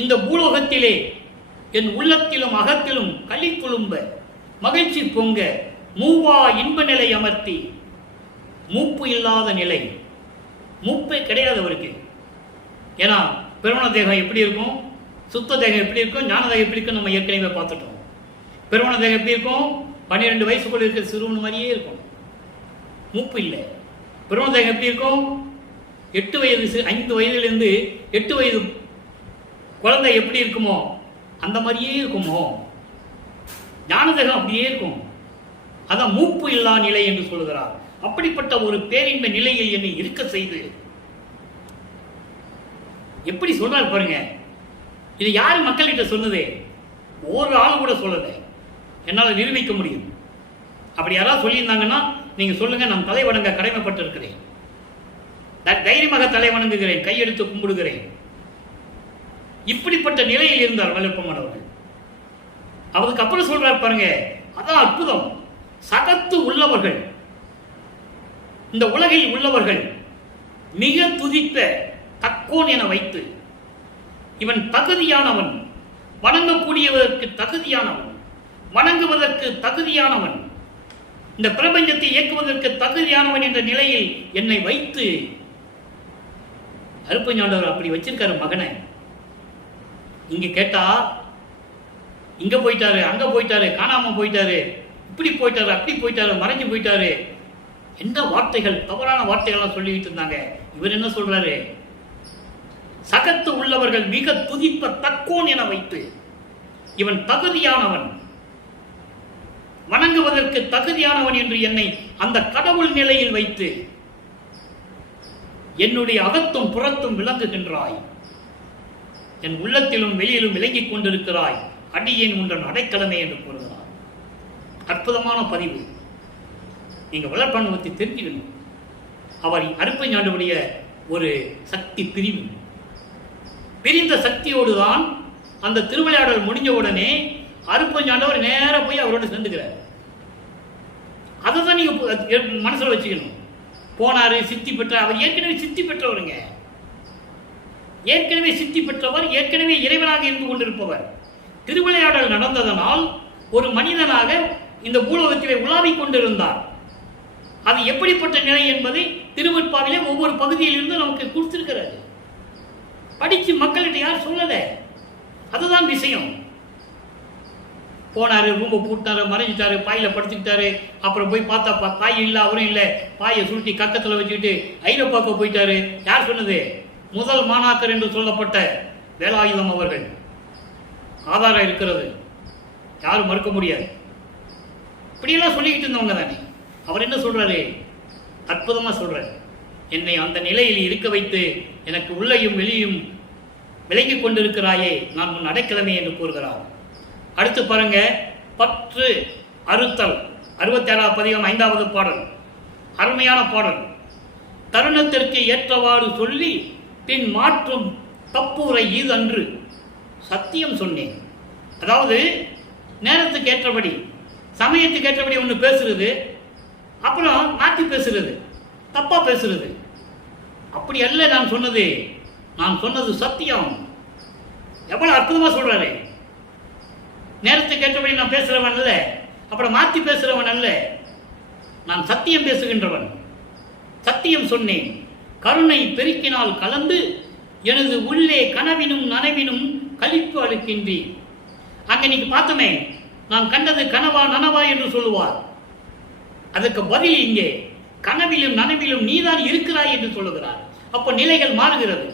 இந்த பூலோகத்திலே என் உள்ளத்திலும் அகத்திலும் களி துளும்ப மகிழ்ச்சி பொங்க மூவா இன்ப நிலை அமர்த்தி. மூப்பு இல்லாத நிலை, மூப்பே கிடையாது அவருக்கு. ஏன்னா பெருமண தேகம் எப்படி இருக்கும், சுத்த தேகம் எப்படி இருக்கும், ஞான தேகம் எப்படி இருக்கும் நம்ம ஏற்கனவே பார்த்துட்டோம். பெருமண தேகம் எப்படி இருக்கும்? 12 வயசுக்குள்ள இருக்கிற சிறுவன் மாதிரியே இருக்கும், மூப்பு இல்லை. பெருமண தேகம் எப்படி இருக்கும்? 8 வயது 5 வயதிலிருந்து 8 வயது குழந்தை எப்படி இருக்குமோ அந்த மாதிரியே இருக்குமோ. ஞான தேகம் அப்படியே இருக்கும். அதான் மூப்பு இல்லா நிலை என்று சொல்லுகிறார். அப்படிப்பட்ட ஒரு பேரின்ப நிலையில் என்னை இருக்க செய்து எப்படி சொல்றாரு பாருங்க. இது யாரு மக்கள்கிட்ட சொன்னதே? ஒரு ஆள் கூட சொல்லல. என்னால் நிரூபிக்க முடியும். அப்படி யாராவது சொல்லியிருந்தாங்கன்னா நீங்க சொல்லுங்க, நான் தலை வணங்க கடமைப்பட்டு இருக்கிறேன். தைரியமாக தலை வணங்குகிறேன், கையெடுத்து கும்பிடுகிறேன். இப்படிப்பட்ட நிலையில் இருந்தார் வல்லற்பன் அவர்கள். அவருக்கு அப்புறம் சொல்றார் பாருங்க, அதான் அற்புதம். சகத்து உள்ளவர்கள், இந்த உலகில் உள்ளவர்கள் மிக துதித்த தக்கோன் என வைத்து, இவன் தகுதியானவன், வணங்கக்கூடியவதற்கு தகுதியானவன், வணங்குவதற்கு தகுதியானவன், இந்த பிரபஞ்சத்தை இயக்குவதற்கு தகுதியானவன் என்ற நிலையில் என்னை வைத்து. அருப்பஞாண்டவர் அப்படி வச்சிருக்காரு மகனை. இங்க கேட்டா இங்க போயிட்டாரு, அங்க போயிட்டாரு, காணாம போயிட்டாரு, இப்படி போயிட்டாரு, அப்படி போயிட்டாரு, மறைஞ்சு போயிட்டாரு, என்ன வார்த்தைகள், தவறான வார்த்தைகள்லாம் சொல்லிட்டு இருந்தாங்க. இவர் என்ன சொல்றாரு? சகத்து உள்ளவர்கள் மிக துதிப்ப தக்கோன் என வைத்து, இவன் தகுதியானவன், வணங்குவதற்கு தகுதியானவன் என்று என்னை அந்த கடவுள் நிலையில் வைத்து என்னுடைய அகத்தும் புறத்தும் விளங்குகின்றாய், என் உள்ளத்திலும் வெளியிலும் விளங்கிக் கொண்டிருக்கிறாய், அடியேன் உன்றன் அடைக்கலமே என்று கூறுகிறார். அற்புதமான பதிவு. நீங்க வல்லற்பனை பற்றி தெரிஞ்சுக்கணும். அவர் அருப்பஞாண்டவருடைய ஒரு சக்தி பிரிவு, பிரிந்த சக்தியோடு தான் அந்த திருவிளையாடல் முடிஞ்ச உடனே அருப்பஞாண்டவர் நேர போய் அவரோட சேர்ந்துக்கிறார். அதை தான் நீங்க மனசுல வச்சுக்கணும். போனாரு, சித்தி பெற்றார். அவர் ஏற்கனவே சித்தி பெற்றவருங்க, ஏற்கனவே சித்தி பெற்றவர், ஏற்கனவே இறைவனாக இருந்து கொண்டிருப்பவர். திருவிளையாடல் நடந்ததனால் ஒரு மனிதனாக இந்த பூலோகத்திலே உலாவிக் கொண்டிருந்தார். அது எப்படிப்பட்ட நிலை என்பதை திருவெட்பாவிலே ஒவ்வொரு பகுதியில் இருந்து நமக்கு கொடுத்திருக்கிறது. படிச்சு மக்கள்கிட்ட யார் சொல்லல, அதுதான் விஷயம். போனாரு, ரூம்ப பூட்டாரு, மறைஞ்சிட்டாரு, பாயில படுத்துக்கிட்டாரு. அப்புறம் போய் பார்த்தா பாய் இல்லை, அவரும் இல்லை. பாயை சுருட்டி கக்கத்தில் வச்சுக்கிட்டு ஐரோப்பாவுக்கு போயிட்டாரு. யார் சொன்னது? முதல் மாணாக்கர் என்று சொல்லப்பட்ட வேலாயுதம் அவர்கள். ஆதாரம் இருக்கிறது, யாரும் மறுக்க முடியாது. இப்படியெல்லாம் சொல்லிக்கிட்டு இருந்தவங்க தானே. அவர் என்ன சொல்றாரு? அற்புதமாக சொல்றாரு. என்னை அந்த நிலையில் இருக்க வைத்து எனக்கு உள்ளேயும் வெளியும் விலகிக் கொண்டிருக்கிறாயே, நான் உன் அடைக்கலமே என்று கூறுகிறார். அடுத்து பாருங்க, பற்று அறுத்தல் 67ஆம் பதிகம் 5வது பாடல். அருமையான பாடல். தருணத்திற்கு ஏற்றவாறு சொல்லி பின் மாற்றும் தப்புரை இது அன்று சத்தியம் சொன்னேன். அதாவது நேரத்துக்கு ஏற்றபடி, சமயத்துக்கு ஏற்றபடி ஒன்று பேசுறது, அப்புறம் மாற்றி பேசுறது, தப்பா பேசுறது. அப்படி அல்ல நான் சொன்னது. நான் சொன்னது சத்தியம். எவ்வளவு அற்புதமா சொல்றாரு. நேரத்துக்கு ஏற்றபடி நான் பேசுறவன் அல்ல, அப்புறம் மாற்றி பேசுறவன் அல்ல, நான் சத்தியம் பேசுகின்றவன். சத்தியம் சொன்னேன். கருணை பெருக்கினால் கலந்து எனது உள்ளே கனவினும் நனவினும் கழிப்பு அளிக்கின்றேன். அங்க நீங்க பார்த்தோமே, நான் கண்டது கனவா நனவா என்று சொல்லுவார். அதற்கு பதில் இங்கே கனவிலும் நனவிலும் நீதான் இருக்கிறாய் என்று சொல்லுகிறார். அப்போ நிலைகள் மாறுகிறது.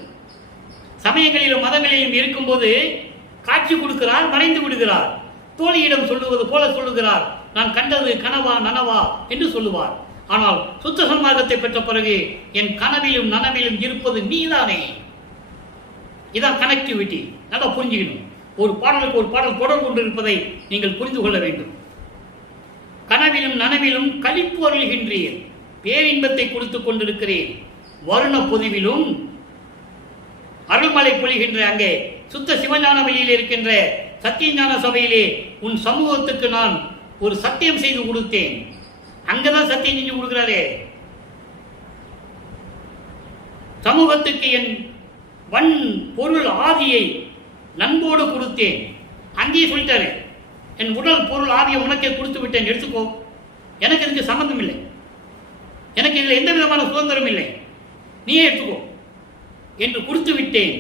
சமயங்களிலும் மதங்களிலும் இருக்கும்போது காட்சி கொடுக்கிறார், மறைந்து விடுகிறார். தோழியிடம் சொல்லுவது போல சொல்லுகிறார், நான் கண்டது கனவா நனவா என்று சொல்லுவார். ஆனால் சுத்த சன்மார்க்கத்தை பெற்ற பிறகு என் கனவிலும் நனவிலும் இருப்பது நீதானே. இதான் கனெக்டிவிட்டி. நல்லா புரிஞ்சுக்கணும். ஒரு பாடலுக்கு ஒரு பாடல் தொடர்பு கொண்டு இருப்பதை நீங்கள் புரிந்து கொள்ள வேண்டும். கனவிலும் நனவிலும் களிப்பு அருள்கின்றேன், பேரின்பத்தை கொடுத்துக் கொண்டிருக்கிறேன். வருண பொதுவிலும் அருள்மலை பொழிகின்ற அங்கே சுத்த சிவஞான வெளியில் இருக்கின்ற சத்தியஞான சபையிலே உன் சமூகத்துக்கு நான் ஒரு சத்தியம் செய்து கொடுத்தேன். அங்கதான் சத்தியம் செஞ்சு கொடுக்கிறாரே. சமூகத்துக்கு என் வன் பொருள் ஆதியை நண்போடு கொடுத்தேன். அங்கேயே சொல்லிட்டாரு, என் உடல் பொருள் ஆவியை உனக்கே கொடுத்து விட்டேன், எடுத்துக்கோ, எனக்கு இதுக்கு சம்பந்தம் இல்லை, எனக்கு இதில் எந்த விதமான சுதந்திரம் இல்லை, நீயே எடுத்துக்கோ என்று கொடுத்து விட்டேன்.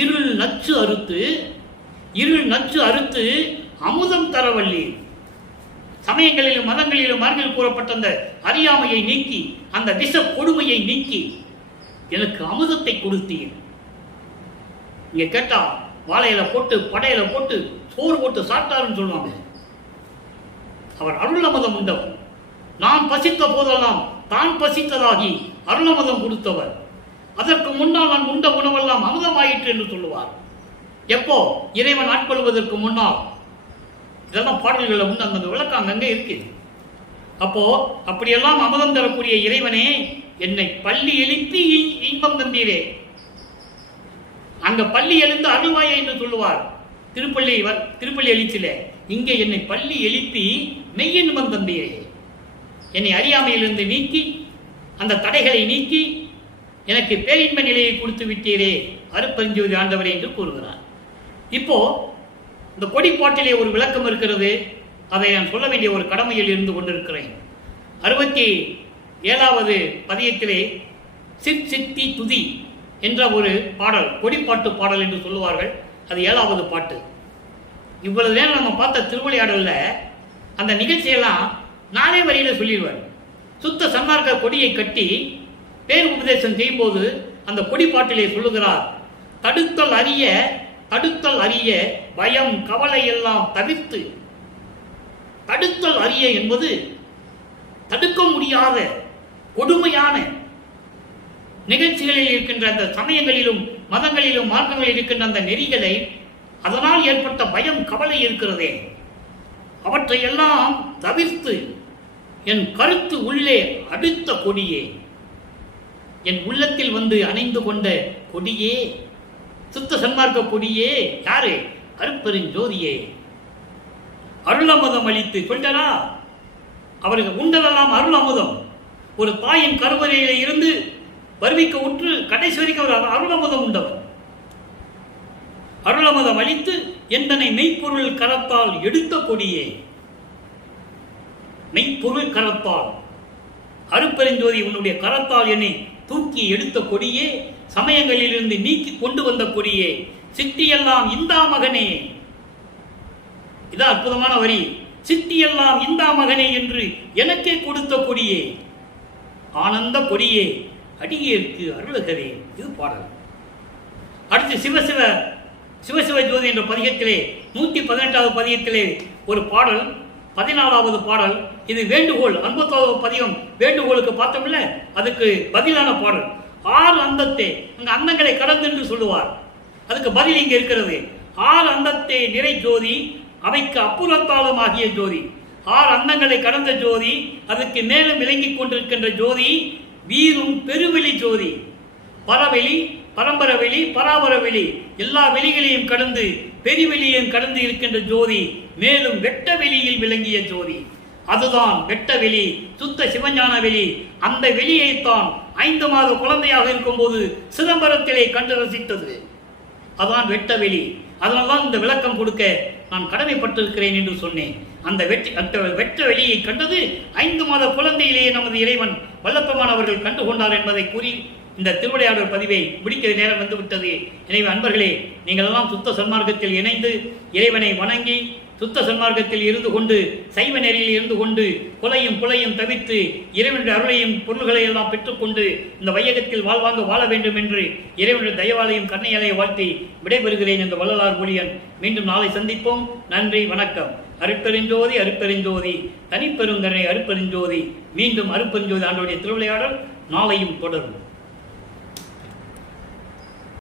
இருள் நச்சு அறுத்து அமுதம் தரவல்லி. சமயங்களிலும் மதங்களிலும் மரங்கள் கூறப்பட்ட அந்த அறியாமையை நீக்கி, அந்த விஷ கொடுமையை நீக்கி எனக்கு அமுதத்தை கொடுத்தீர். இங்க கேட்டா வாழையில போட்டு படையில போட்டு சோறு போட்டு சாப்பிட்டாருன்னு சொல்லுவாங்க. அவர் அருளமதம் உண்டவர். நான் பசித்த போதெல்லாம் தான் பசித்ததாகி அருளமதம் கொடுத்தவர். அதற்கு முன்னால் நான் உண்ட உணவெல்லாம் அமுதமாயிற்று என்று சொல்லுவார். எப்போ? இறைவன் ஆட்கொள்வதற்கு முன்னால். இதெல்லாம் பாடல்களில் உண்டு, அந்த விளக்கம் அங்கங்கே இருக்கு. அப்போ அப்படியெல்லாம் அமுதம் தரக்கூடிய இறைவனே, என்னை பள்ளி எழுப்பி இன்பம் தந்தீரே. அங்க பள்ளி எழுந்து அருள்வாயே என்று சொல்லுவார் திருப்பள்ளி எழுச்சில. இங்கே என்னை பள்ளி எழுப்பி மெய்யின்பம் தந்தீரே. என்னை அறியாமையிலிருந்து நீக்கி, அந்த தடைகளை நீக்கி எனக்கு பேரின்ப நிலையை கொடுத்து விட்டீரே அருட்பெருஞ்சோதி ஆண்டவரே என்று கூறுகிறார். இப்போ இந்த கொடிப்பாட்டிலே ஒரு விளக்கம் இருக்கிறது. அதை நான் சொல்ல வேண்டிய ஒரு கடமையில் இருந்து கொண்டிருக்கிறேன். 67வது பதியத்திலே சித்தி துதி என்ற ஒரு பாடல், கொடிப்பாட்டு பாடல் என்று சொல்லுவார்கள். அது 7வது பாட்டு. இவ்வளவு நேரம் நம்ம பார்த்த திருவிளையாடல்ல அந்த நிகழ்ச்சியெல்லாம் 4 வரியில சொல்லிடுவார். சுத்த சன்மார்க்க கொடியை கட்டி பேர் உபதேசம் செய்யும்போது அந்த கொடிப்பாட்டிலே சொல்லுகிறார், தடுத்தல் அறிய பயம் கவலை எல்லாம் தவிர்த்து. தடுத்தல் அறிய என்பது தடுக்க முடியாத கொடுமையான நிகழ்ச்சிகளில் இருக்கின்ற அந்த சமயங்களிலும் மதங்களிலும் மார்க்கங்களில் இருக்கின்ற அந்த நெறிகளை, அதனால் ஏற்பட்ட பயம் கவலை இருக்கிறதே, அவற்றையெல்லாம் தவிர்த்து என் கருத்து உள்ளே அடுத்த கொடியே, என் உள்ளத்தில் வந்து அணைந்து கொண்ட கொடியே, சுத்த சன்மார்க்க கொடியே. யாரு? அருட்பெருஞ்சோதியே. அருள் அமுதம் அளித்து சொல்லிட்டாரா? அவருக்கு உண்டதெல்லாம் அருள் அமுதம். ஒரு தாயின் கருவறையில இருந்து வருவிக்க உற்று கடைசி வரைக்கும் அவர் அருள் அமுதம் உண்டவர். அருள் அமுதம் அளித்து எந்தனை மெய்ப்பொருள் கரத்தால் எடுத்த கொடியே. மெய்ப்பொருள் கரத்தால், அருட்பெருஞ்சோதி உன்னுடைய கரத்தால் என்னை தூக்கி எடுத்த கொடியே, சமயங்களிலிருந்து நீக்கி கொண்டு வந்த கொடியே, சித்தியெல்லாம் இந்தா மகனே. இதான் அற்புதமான வரி. சித்தியெல்லாம் இந்தா மகனே என்று எனக்கே கொடுத்த கொடியே, ஆனந்த கொடியே, அடியேற்கு அருளுகவே. இது பாடல். அடுத்து சிவசிவ ஜோதி என்ற பதிகத்திலே 118வது பதிகத்திலே ஒரு பாடல் 14வது பாடல். இது வேண்டுகோள். 59வது பதிகம் வேண்டுகோளுக்கு பார்த்தோம்ல, அதுக்கு பதிலான பாடல். 6 அந்தத்தே, அங்க அந்தங்களை கடந்து என்று சொல்லுவார். அதுக்கு பதில் இங்க இருக்கிறது. 6 அந்தத்தே நிறை ஜோதி, அவைக்கு அப்புறத்தாலும் ஆகிய ஜோதி. 6 அந்தங்களை கடந்த ஜோதி, அதுக்கு மேலும் விளங்கிக் கொண்டிருக்கின்ற ஜோதி வீரும் பெருவெளி ஜோதி. பரவெளி, பரம்பர வெளி, பராபர வெளி, எல்லா வெளிகளையும் கடந்து பெருவெளியையும் கடந்து இருக்கின்ற ஜோதி, மேலும் வெட்ட வெளியில் விளங்கிய ஜோதி. அதுதான் வெட்ட வெளி, சுத்த சிவஞான வெளி. அந்த வெளியைத்தான் 5 மாத குழந்தையாக இருக்கும் போது சிதம்பரத்திலே கண்டு ரசித்தது. அதான் வெட்ட வெளி. அதனால்தான் இந்த விளக்கம் கொடுக்க நான் கடமைப்பட்டிருக்கிறேன் என்று சொன்னேன். அந்த வெட்ட வெளியை கண்டது 5 மாத குழந்தையிலேயே நமது இறைவன் வல்லப்பெருமான் அவர்கள் கண்டுகொண்டார் என்பதை கூறி இந்த திருவிளையாடல் பதிவை முடிக்க நேரம் வந்துவிட்டது. எனவே அன்பர்களே, நீங்கள் எல்லாம் சுத்த சன்மார்க்கத்தில் இணைந்து இறைவனை வணங்கி சுத்த சன்மார்க்கத்தில் இருந்து கொண்டு சைவ நெறியில் இருந்து கொண்டு புலையும் தவிர்த்து இறைவனுடைய அருளையும் பொருள்களை எல்லாம் பெற்றுக்கொண்டு இந்த வையகத்தில் வாழ்வாங்க வாழ வேண்டும் என்று இறைவனுடைய தயவாலையும் கருணையாலையை வாழ்த்தி விடைபெறுகிறேன் என்ற வள்ளலார் ஊழியன். மீண்டும் நாளை சந்திப்போம். நன்றி, வணக்கம். அருட்பெருஞ்சோதி அருட்பெருஞ்சோதி, தனிப்பெருங்கரை அருட்பெருஞ்சோதி. மீண்டும் அருட்பெருஞ்சோதி ஆண்டோடைய திருவிளையாடல் நாளையும் தொடரும்.